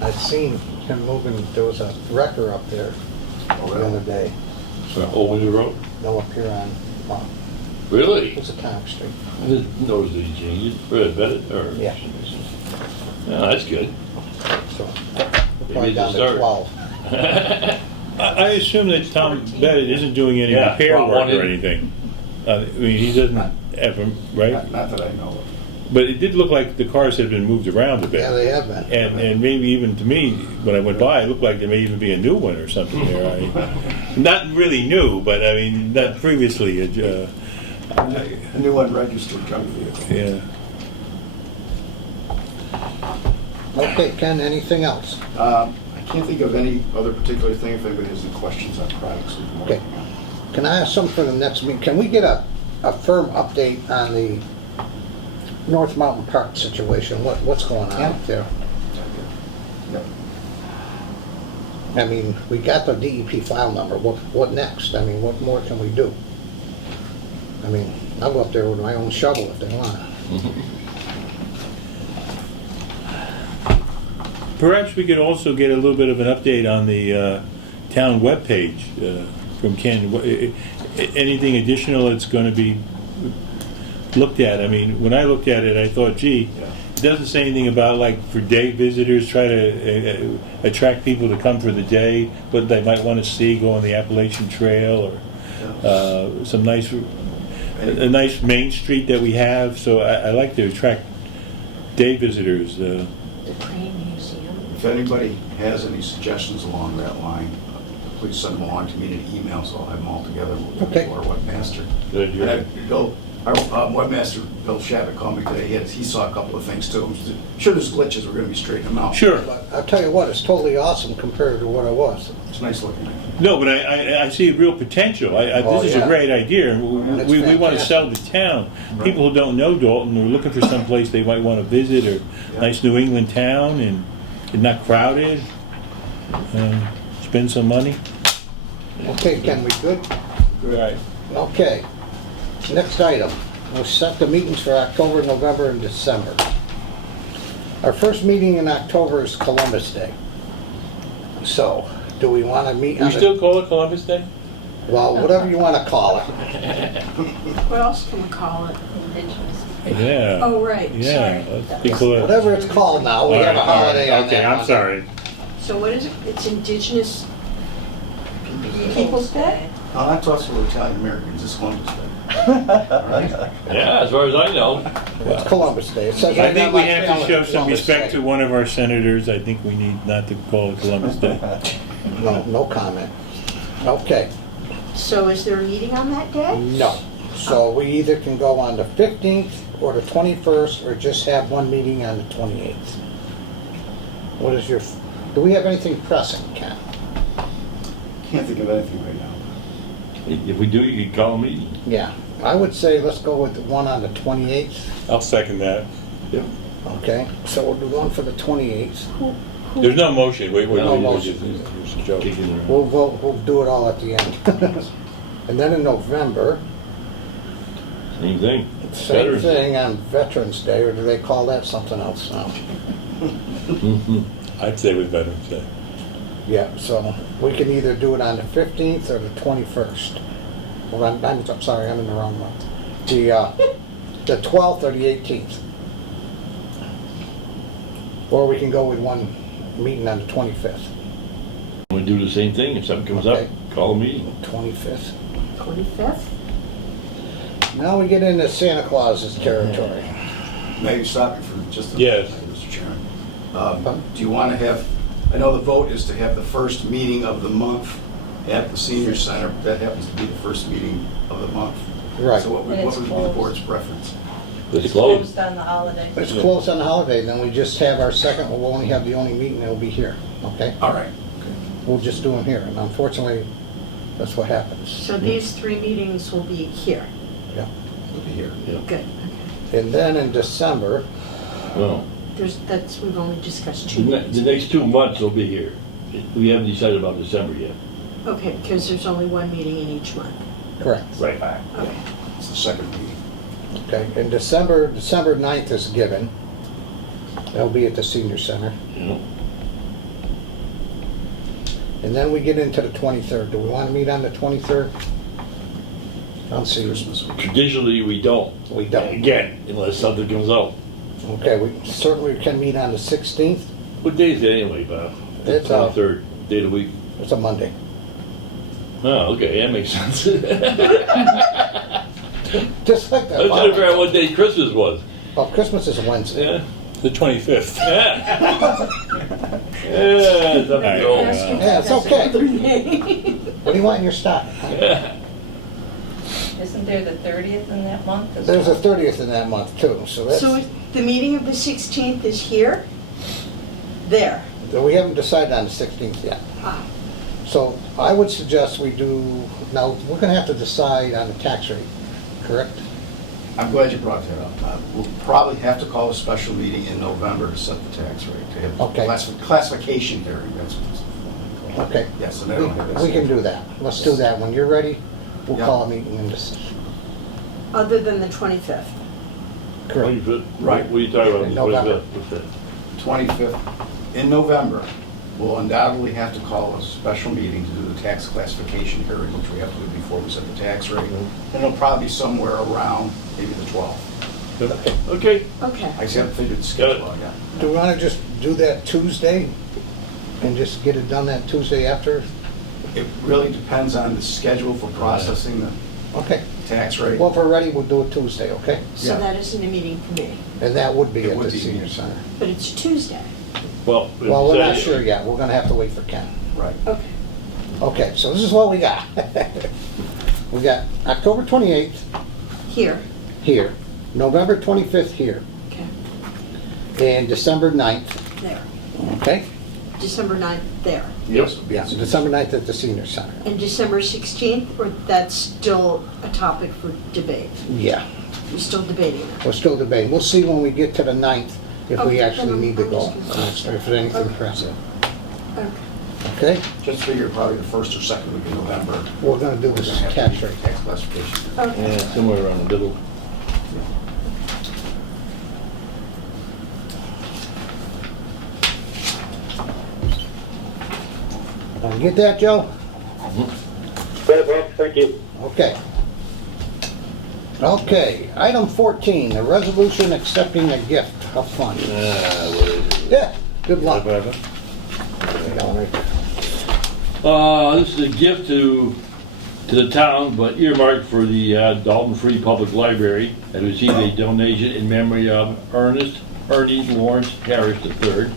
I've seen him moving, there was a wrecker up there the other day. So, Old Windsor Road? No, up here on, Really? it's a town street. I didn't notice that he changed it. Or Bennett, or? Yeah. Yeah, that's good. So, Maybe probably it's a down to start. 12. I assume that Tom Bennett isn't doing any Yeah, repair well, work one or in- anything. I mean, he doesn't have, right? Not that I know of. But it did look like the cars had been moved around a bit. Yeah, they have been. And maybe even to me, when I went by, it looked like there may even be a new one or something there. Not really new, but I mean, not previously. A new unregistered junk vehicle. Yeah. Okay, Ken, anything else? I can't think of any other particular thing. If anybody has any questions on products. Okay. Can I ask something for the next meeting? Can we get a firm update on the North Mountain Park situation? What's going on out there? Yep. I mean, we got the DEP file number. What next? I mean, what more can we do? I mean, I'll go up there with my own shovel if they want. Perhaps we could also get a little bit of an update on the town webpage from Ken. Anything additional that's going to be looked at? I mean, when I looked at it, I thought, gee, it doesn't say anything about, like, for day visitors, try to attract people to come for the day, what they might want to see, go on the Appalachian Trail, or some a nice main street that we have. So I like to attract day visitors. The Crane Museum. If anybody has any suggestions along that line, please send them along to me in an email, so I'll have them all together. We'll give them to our webmaster. Good idea. Our webmaster, Bill Shabbat, called me today. He saw a couple of things too. Sure, there's glitches. We're going to be straightening them out. Sure. But I'll tell you what, it's totally awesome compared to what it was. It's nice looking. No, but I see real potential. This is a great idea. We want to sell the town. Right. People who don't know Dalton are looking for some place they might want to visit, or nice New England town, and not crowded. Spend some money. Okay, Ken, we good? Right. Okay. Next item. We'll set the meetings for October, November, and December. Our first meeting in October is Columbus Day. So, do we want to meet We on still call it Columbus Day? well, whatever you want to call it. What else can we call it? Yeah. Oh, right, Yeah. sorry. Let's be clear. Whatever it's called now, we have a holiday on Okay, that I'm one. sorry. So what is it? It's Indigenous Peoples' Day? No, that's also Italian Americans. It's Columbus Day. Yeah, as far as I know. It's Columbus Day. It says I right think on we my have to calendar, show some Columbus respect Day. to one of our senators. I think we need not to call it Columbus Day. No comment. Okay. So is there a meeting on that day? No. So we either can go on the 15th or the 21st, or just have one meeting on the 28th. What is your, do we have anything pressing, Ken? Can't think of anything right now. If we do, you can call a meeting. Yeah, I would say let's go with the one on the 28th. I'll second that. Yep. Okay, so we'll do one for the 28th. There's no motion. Wait, No motion. It's a joke. We'll do it all at the end. And then in November, Same thing. same Veterans Day. thing on Veterans Day, or do they call that something else now? I'd say with Veterans Day. Yeah, so we can either do it on the 15th or the 21st. Well, I'm sorry, I'm in the wrong month. The 12th or the 18th. Or we can go with one meeting on the 25th. We do the same thing. If something comes Okay. up, call a meeting. 25th. 25th? Now we get into Santa Claus's territory. Maybe stop you for just a Yes. minute, Mr. Chairman. Do you want to have, I know the vote is to have the first meeting of the month at the senior center. That happens to be the first meeting of the month. Right. So what would And it's be the closed. board's preference? It's closed. Closed on the holiday. It's closed on the holiday, then we just have our second, we'll only have the only meeting that'll be here, okay? All right. We'll just do them here, and unfortunately, that's what happens. So these 3 meetings will be here? Yeah. We'll be here. Good. And then in December, Well, We've only discussed the 2 meetings. next 2 months will be here. We haven't decided about December yet. Okay, because there's only 1 meeting in each month. correct, Right. Okay. It's the second meeting. okay? In December 9th is given. That'll be at the senior center. Yeah. And then we get into the 23rd. Do we want to meet on the 23rd? I'll see. Christmas week. Traditionally, we don't. We don't. Again, unless something comes out. Okay, we certainly can meet on the 16th. What day is it anyway, Bob? It's, 23rd, day of the week. It's a Monday. Oh, okay, that makes sense. Just like that. I was trying to figure out what day Christmas was. Oh, Christmas is a Wednesday. Yeah. The 25th. Yeah. Yeah, it's up to you. Yeah, it's okay. What do you want in your stock? Yeah. Isn't there the 30th in that month as There's a well? 30th in that month too, so that's, So the meeting of the 16th is here? There. we haven't decided on the 16th yet. Ah. So I would suggest we do, now, we're gonna have to decide on the tax rate, correct? I'm glad you brought that up. We'll probably have to call a special meeting in November to set the tax rate, to have Okay. classification hearing, that's what it's called. Okay. Yes, and I don't have that. We can do that. Let's do that. When you're ready, we'll Yeah. call a meeting and just, Other than the 25th. correct. 25th? Right. What are you talking about? November. 25th? What's that? 25th in November, we'll undoubtedly have to call a special meeting to do the tax classification hearing, which we have to do before we set the tax rate. And it'll probably be somewhere around maybe the 12th. Okay. Okay. I just haven't figured the schedule out yet. Do we wanna just do that Tuesday and just get it done that Tuesday after? It really depends on the schedule for processing the Okay. tax rate. Well, if we're ready, we'll do it Tuesday, okay? So that isn't a meeting for me, And that would be It at would the be. senior center. but it's Tuesday. Well, Well, we're not say- sure yet. We're gonna have to wait for Ken. Right. Okay. Okay, so this is what we got. We got October 28th Here. here, November 25th here, Okay. and December 9th, There. okay? December 9th, there. Yes. Yeah, so December 9th at the senior center. And December 16th, or that's still a topic for debate? Yeah, We're still debating it? we're still debating. We'll see when we get to the 9th if we Okay, actually then need to I'm go, just or if there's anything Okay. pressing. Okay. Okay? Just figure probably the first or second week in November. We're gonna do We're this gonna have to tax do rate. tax classification. Okay. Yeah, somewhere around the middle. Get that, Joe? Good, Bob, thank you. Okay. Okay, item 14, a resolution accepting a gift of funds. What is it? Yeah, good luck. Whatever. All right. This is a gift to the town, but earmarked for the Dalton Free Public Library. I received a donation in memory of Ernie Lawrence Harris III.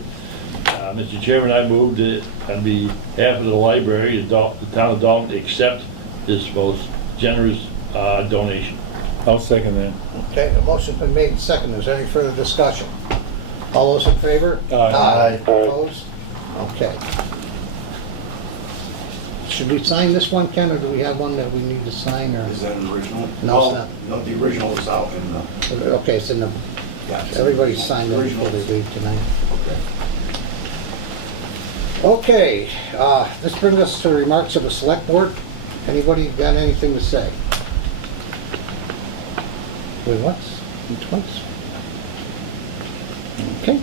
Mr. Chairman, I move that on behalf of the library, the town of Dalton accept this most generous donation. I'll second that. Okay, the motion's been made and seconded. Is there any further discussion? All those in favor? Aye. Opposed? Okay. Should we sign this one, Ken, or do we have one that we need to sign, or? Is that an original? No, it's not. No, the original is out in the, Okay, it's in the, yeah. everybody signed it before they leave tonight. Okay. Okay, this brings us to remarks of the select board. Anybody got anything to say? Wait, once, and twice. Okay.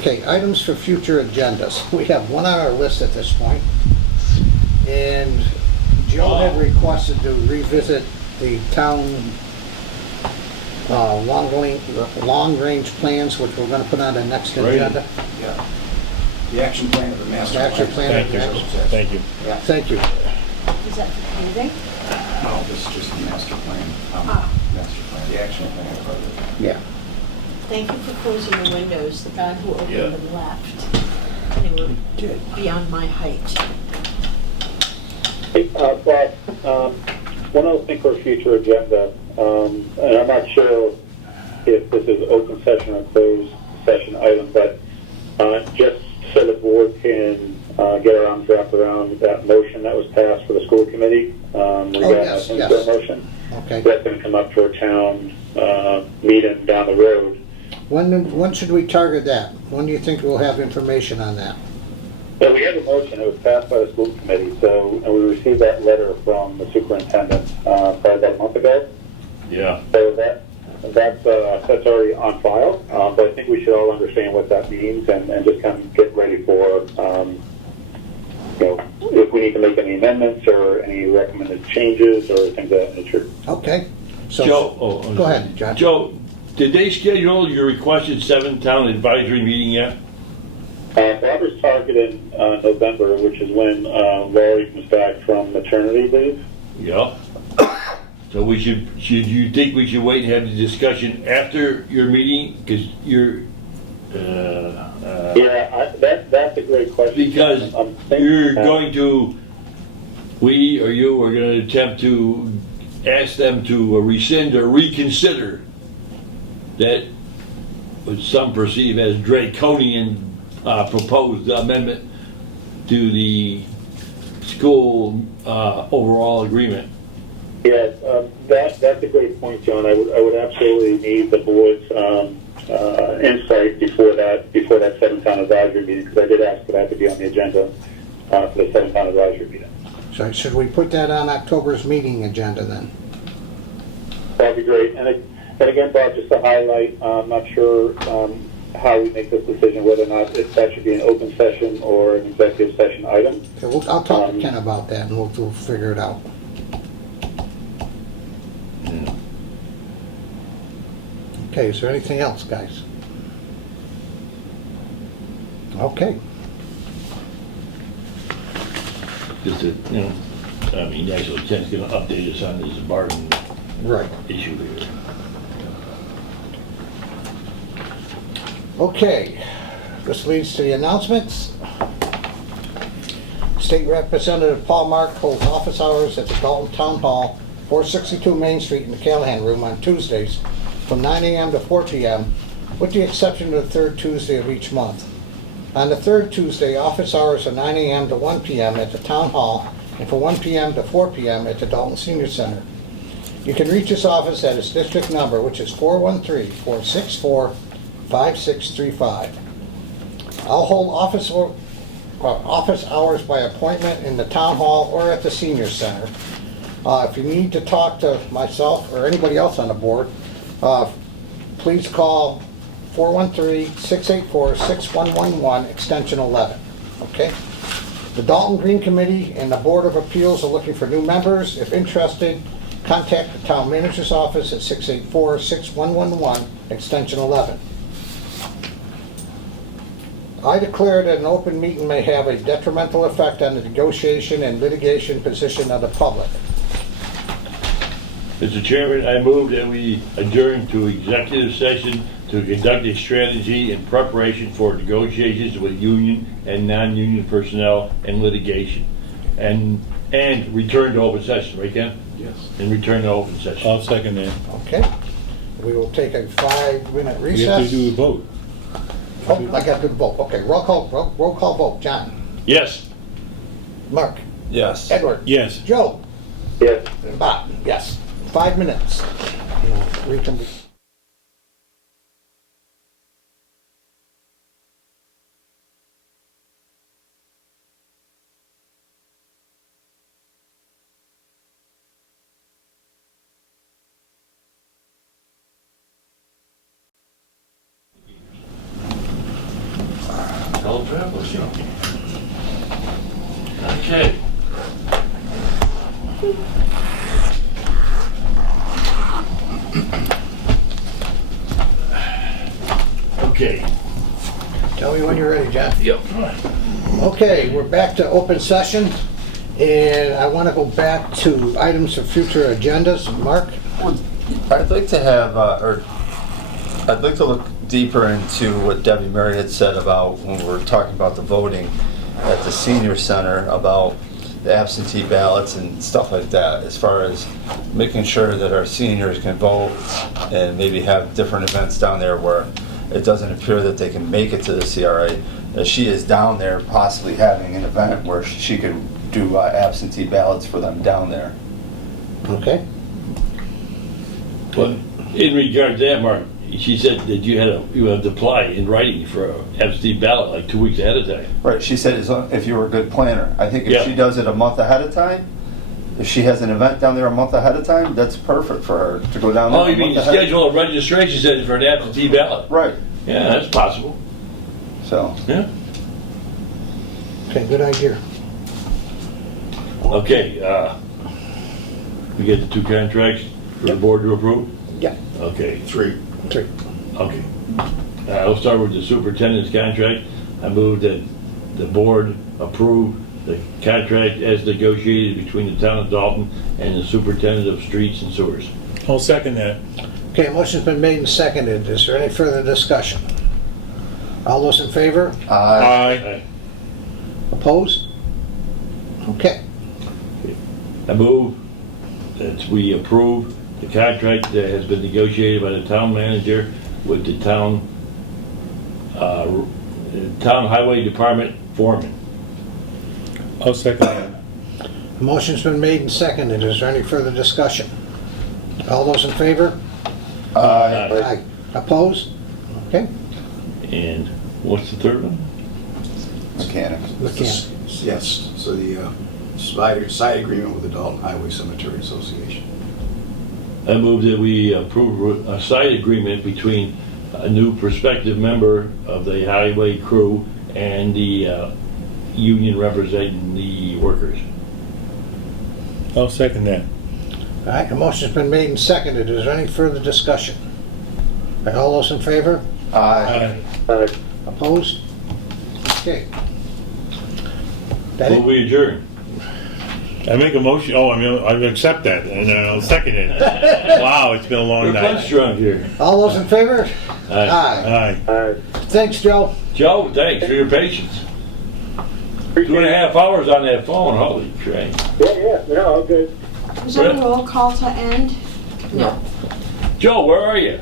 Okay, items for future agendas. We have one on our list at this point. And Joe had requested to revisit the town long-range plans, which we're gonna put on the next Right. agenda. Yeah. The action plan of the master The action plan. plan. Thank you. Thank you. Yeah. Thank you. Is that for paving? No, this is just the master plan. Ah. Master plan, the action plan part of it. Yeah. Thank you for closing the windows. The guy who opened Yeah. them left. They were beyond my height. Hey, Bob, one other thing for a future agenda, and I'm not sure if this is open session or closed session item, but just so the board can get our arms wrapped around that motion that was passed for the school committee. yes, yes. Motion. Okay. That's going to come up for a town meeting down the road. When should we target that? When do you think we'll have information on that? So we have a motion, it was passed by the school committee, so, and we received that letter from the superintendent probably about a month ago. Yeah. So that's already on file, but I think we should all understand what that means and just kind of get ready for, if we need to make any amendments or any recommended changes or things of that nature. Okay. So, Joe, go ahead, John. Joe, did they schedule your requested 7-town advisory meeting yet? Barbara's targeted November, which is when Laurie comes back from maternity leave. Yeah. So you think we should wait and have the discussion after your meeting? Because you're, That's a great question. because you're going to, we or you are going to attempt to ask them to rescind or reconsider that what some perceive as draconian proposed amendment to the school overall agreement. Yes, that's a great point, John. I would absolutely need the board's insight before that seven-town advisory meeting, because I did ask for that to be on the agenda for the seven-town advisory meeting. So should we put that on October's meeting agenda then? That'd be great. And again, Bob, just to highlight, I'm not sure how we make this decision, whether or not if that should be an open session or an executive session item. Okay, I'll talk to Ken about that and we'll figure it out. Okay, is there anything else, guys? Okay. Just to, I mean, actually, Ken's going to update us on this bargain issue here. Okay, this leads to the announcements. State Representative Paul Mark holds office hours at the Dalton Town Hall, 462 Main Street in the Callahan Room on Tuesdays from 9 a.m. to 4 p.m., with the exception of the third Tuesday of each month. On the third Tuesday, office hours are 9 a.m. to 1 p.m. at the Town Hall and from 1 p.m. to 4 p.m. at the Dalton Senior Center. You can reach his office at his district number, which is 413-464-5635. I'll hold office hours by appointment in the Town Hall or at the Senior Center. If you need to talk to myself or anybody else on the board, please call 413-684-6111, extension 11. Okay? The Dalton Green Committee and the Board of Appeals are looking for new members. If interested, contact the Town Manager's Office at 684-6111, extension 11. I declare that an open meeting may have a detrimental effect on the negotiation and litigation position of the public. Mr. Chairman, I move that we adjourn to executive session to conduct a strategy in preparation for negotiations with union and non-union personnel and litigation. And return to open session, right, Ken? Yes. And return to open session. I'll second that. Okay. We will take a 5-minute recess. We have to do a vote. Oh, I got to do the vote. Okay, roll call vote. John? Yes. Mark? Yes. Edward? Yes. Joe? Yes. And Bob? Yes. 5 minutes. Reconvene. Old travel show. Okay. Okay. Tell me when you're ready, John. Yep. Okay, we're back to open session, and I want to go back to items for future agendas. Mark? I'd like to have, I'd like to look deeper into what Debbie Murray had said about when we were talking about the voting at the senior center, about the absentee ballots and stuff like that, as far as making sure that our seniors can vote and maybe have different events down there where it doesn't appear that they can make it to the CRA. She is down there possibly having an event where she could do absentee ballots for them down there. Okay. Well, in regard to that, Mark, she said that you had to apply in writing for an absentee ballot like 2 weeks ahead of time. Right, she said if you were a good planner. I think if she does it a month ahead of time, if she has an event down there a month ahead of time, that's perfect for her to go down there. Oh, you mean schedule a registration session for an absentee ballot? Right. Yeah, that's possible. So. Yeah. Okay, good idea. Okay, we get the 2 contracts for the board to approve? Yeah. Okay. 3. Okay. I'll start with the superintendent's contract. I move that the board approve the contract as negotiated between the town of Dalton and the superintendent of streets and sewers. I'll second that. Okay, motion's been made and seconded. Is there any further discussion? All those in favor? Aye. Opposed? Okay. I move that we approve the contract that has been negotiated by the town manager with the town highway department foreman. I'll second that. Motion's been made and seconded. Is there any further discussion? All those in favor? Aye. Opposed? Okay. And what's the third one? Mechanics. Mechanic. Yes, so the side agreement with the Dalton Highway Cemetery Association. I move that we approve a side agreement between a new prospective member of the highway crew and the union representing the workers. I'll second that. All right, a motion's been made and seconded. Is there any further discussion? All right, all those in favor? Aye. Opposed? Okay. That Will it? we adjourn? I make a motion, I accept that, and I'll second it. Wow, it's been a long We're night. punch drunk here. All those in favor? Aye. Aye. Thanks, Joe. Joe, thanks for your patience. 2.5 hours on that phone, holy crap. Yeah, no, all good. Is there a roll call to end? No. Joe, where are you?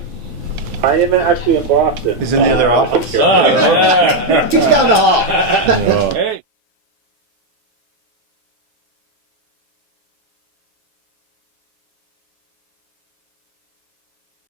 I am actually in Boston. He's in the other office. Oh, yeah. He's down the hall. Oh. Hey,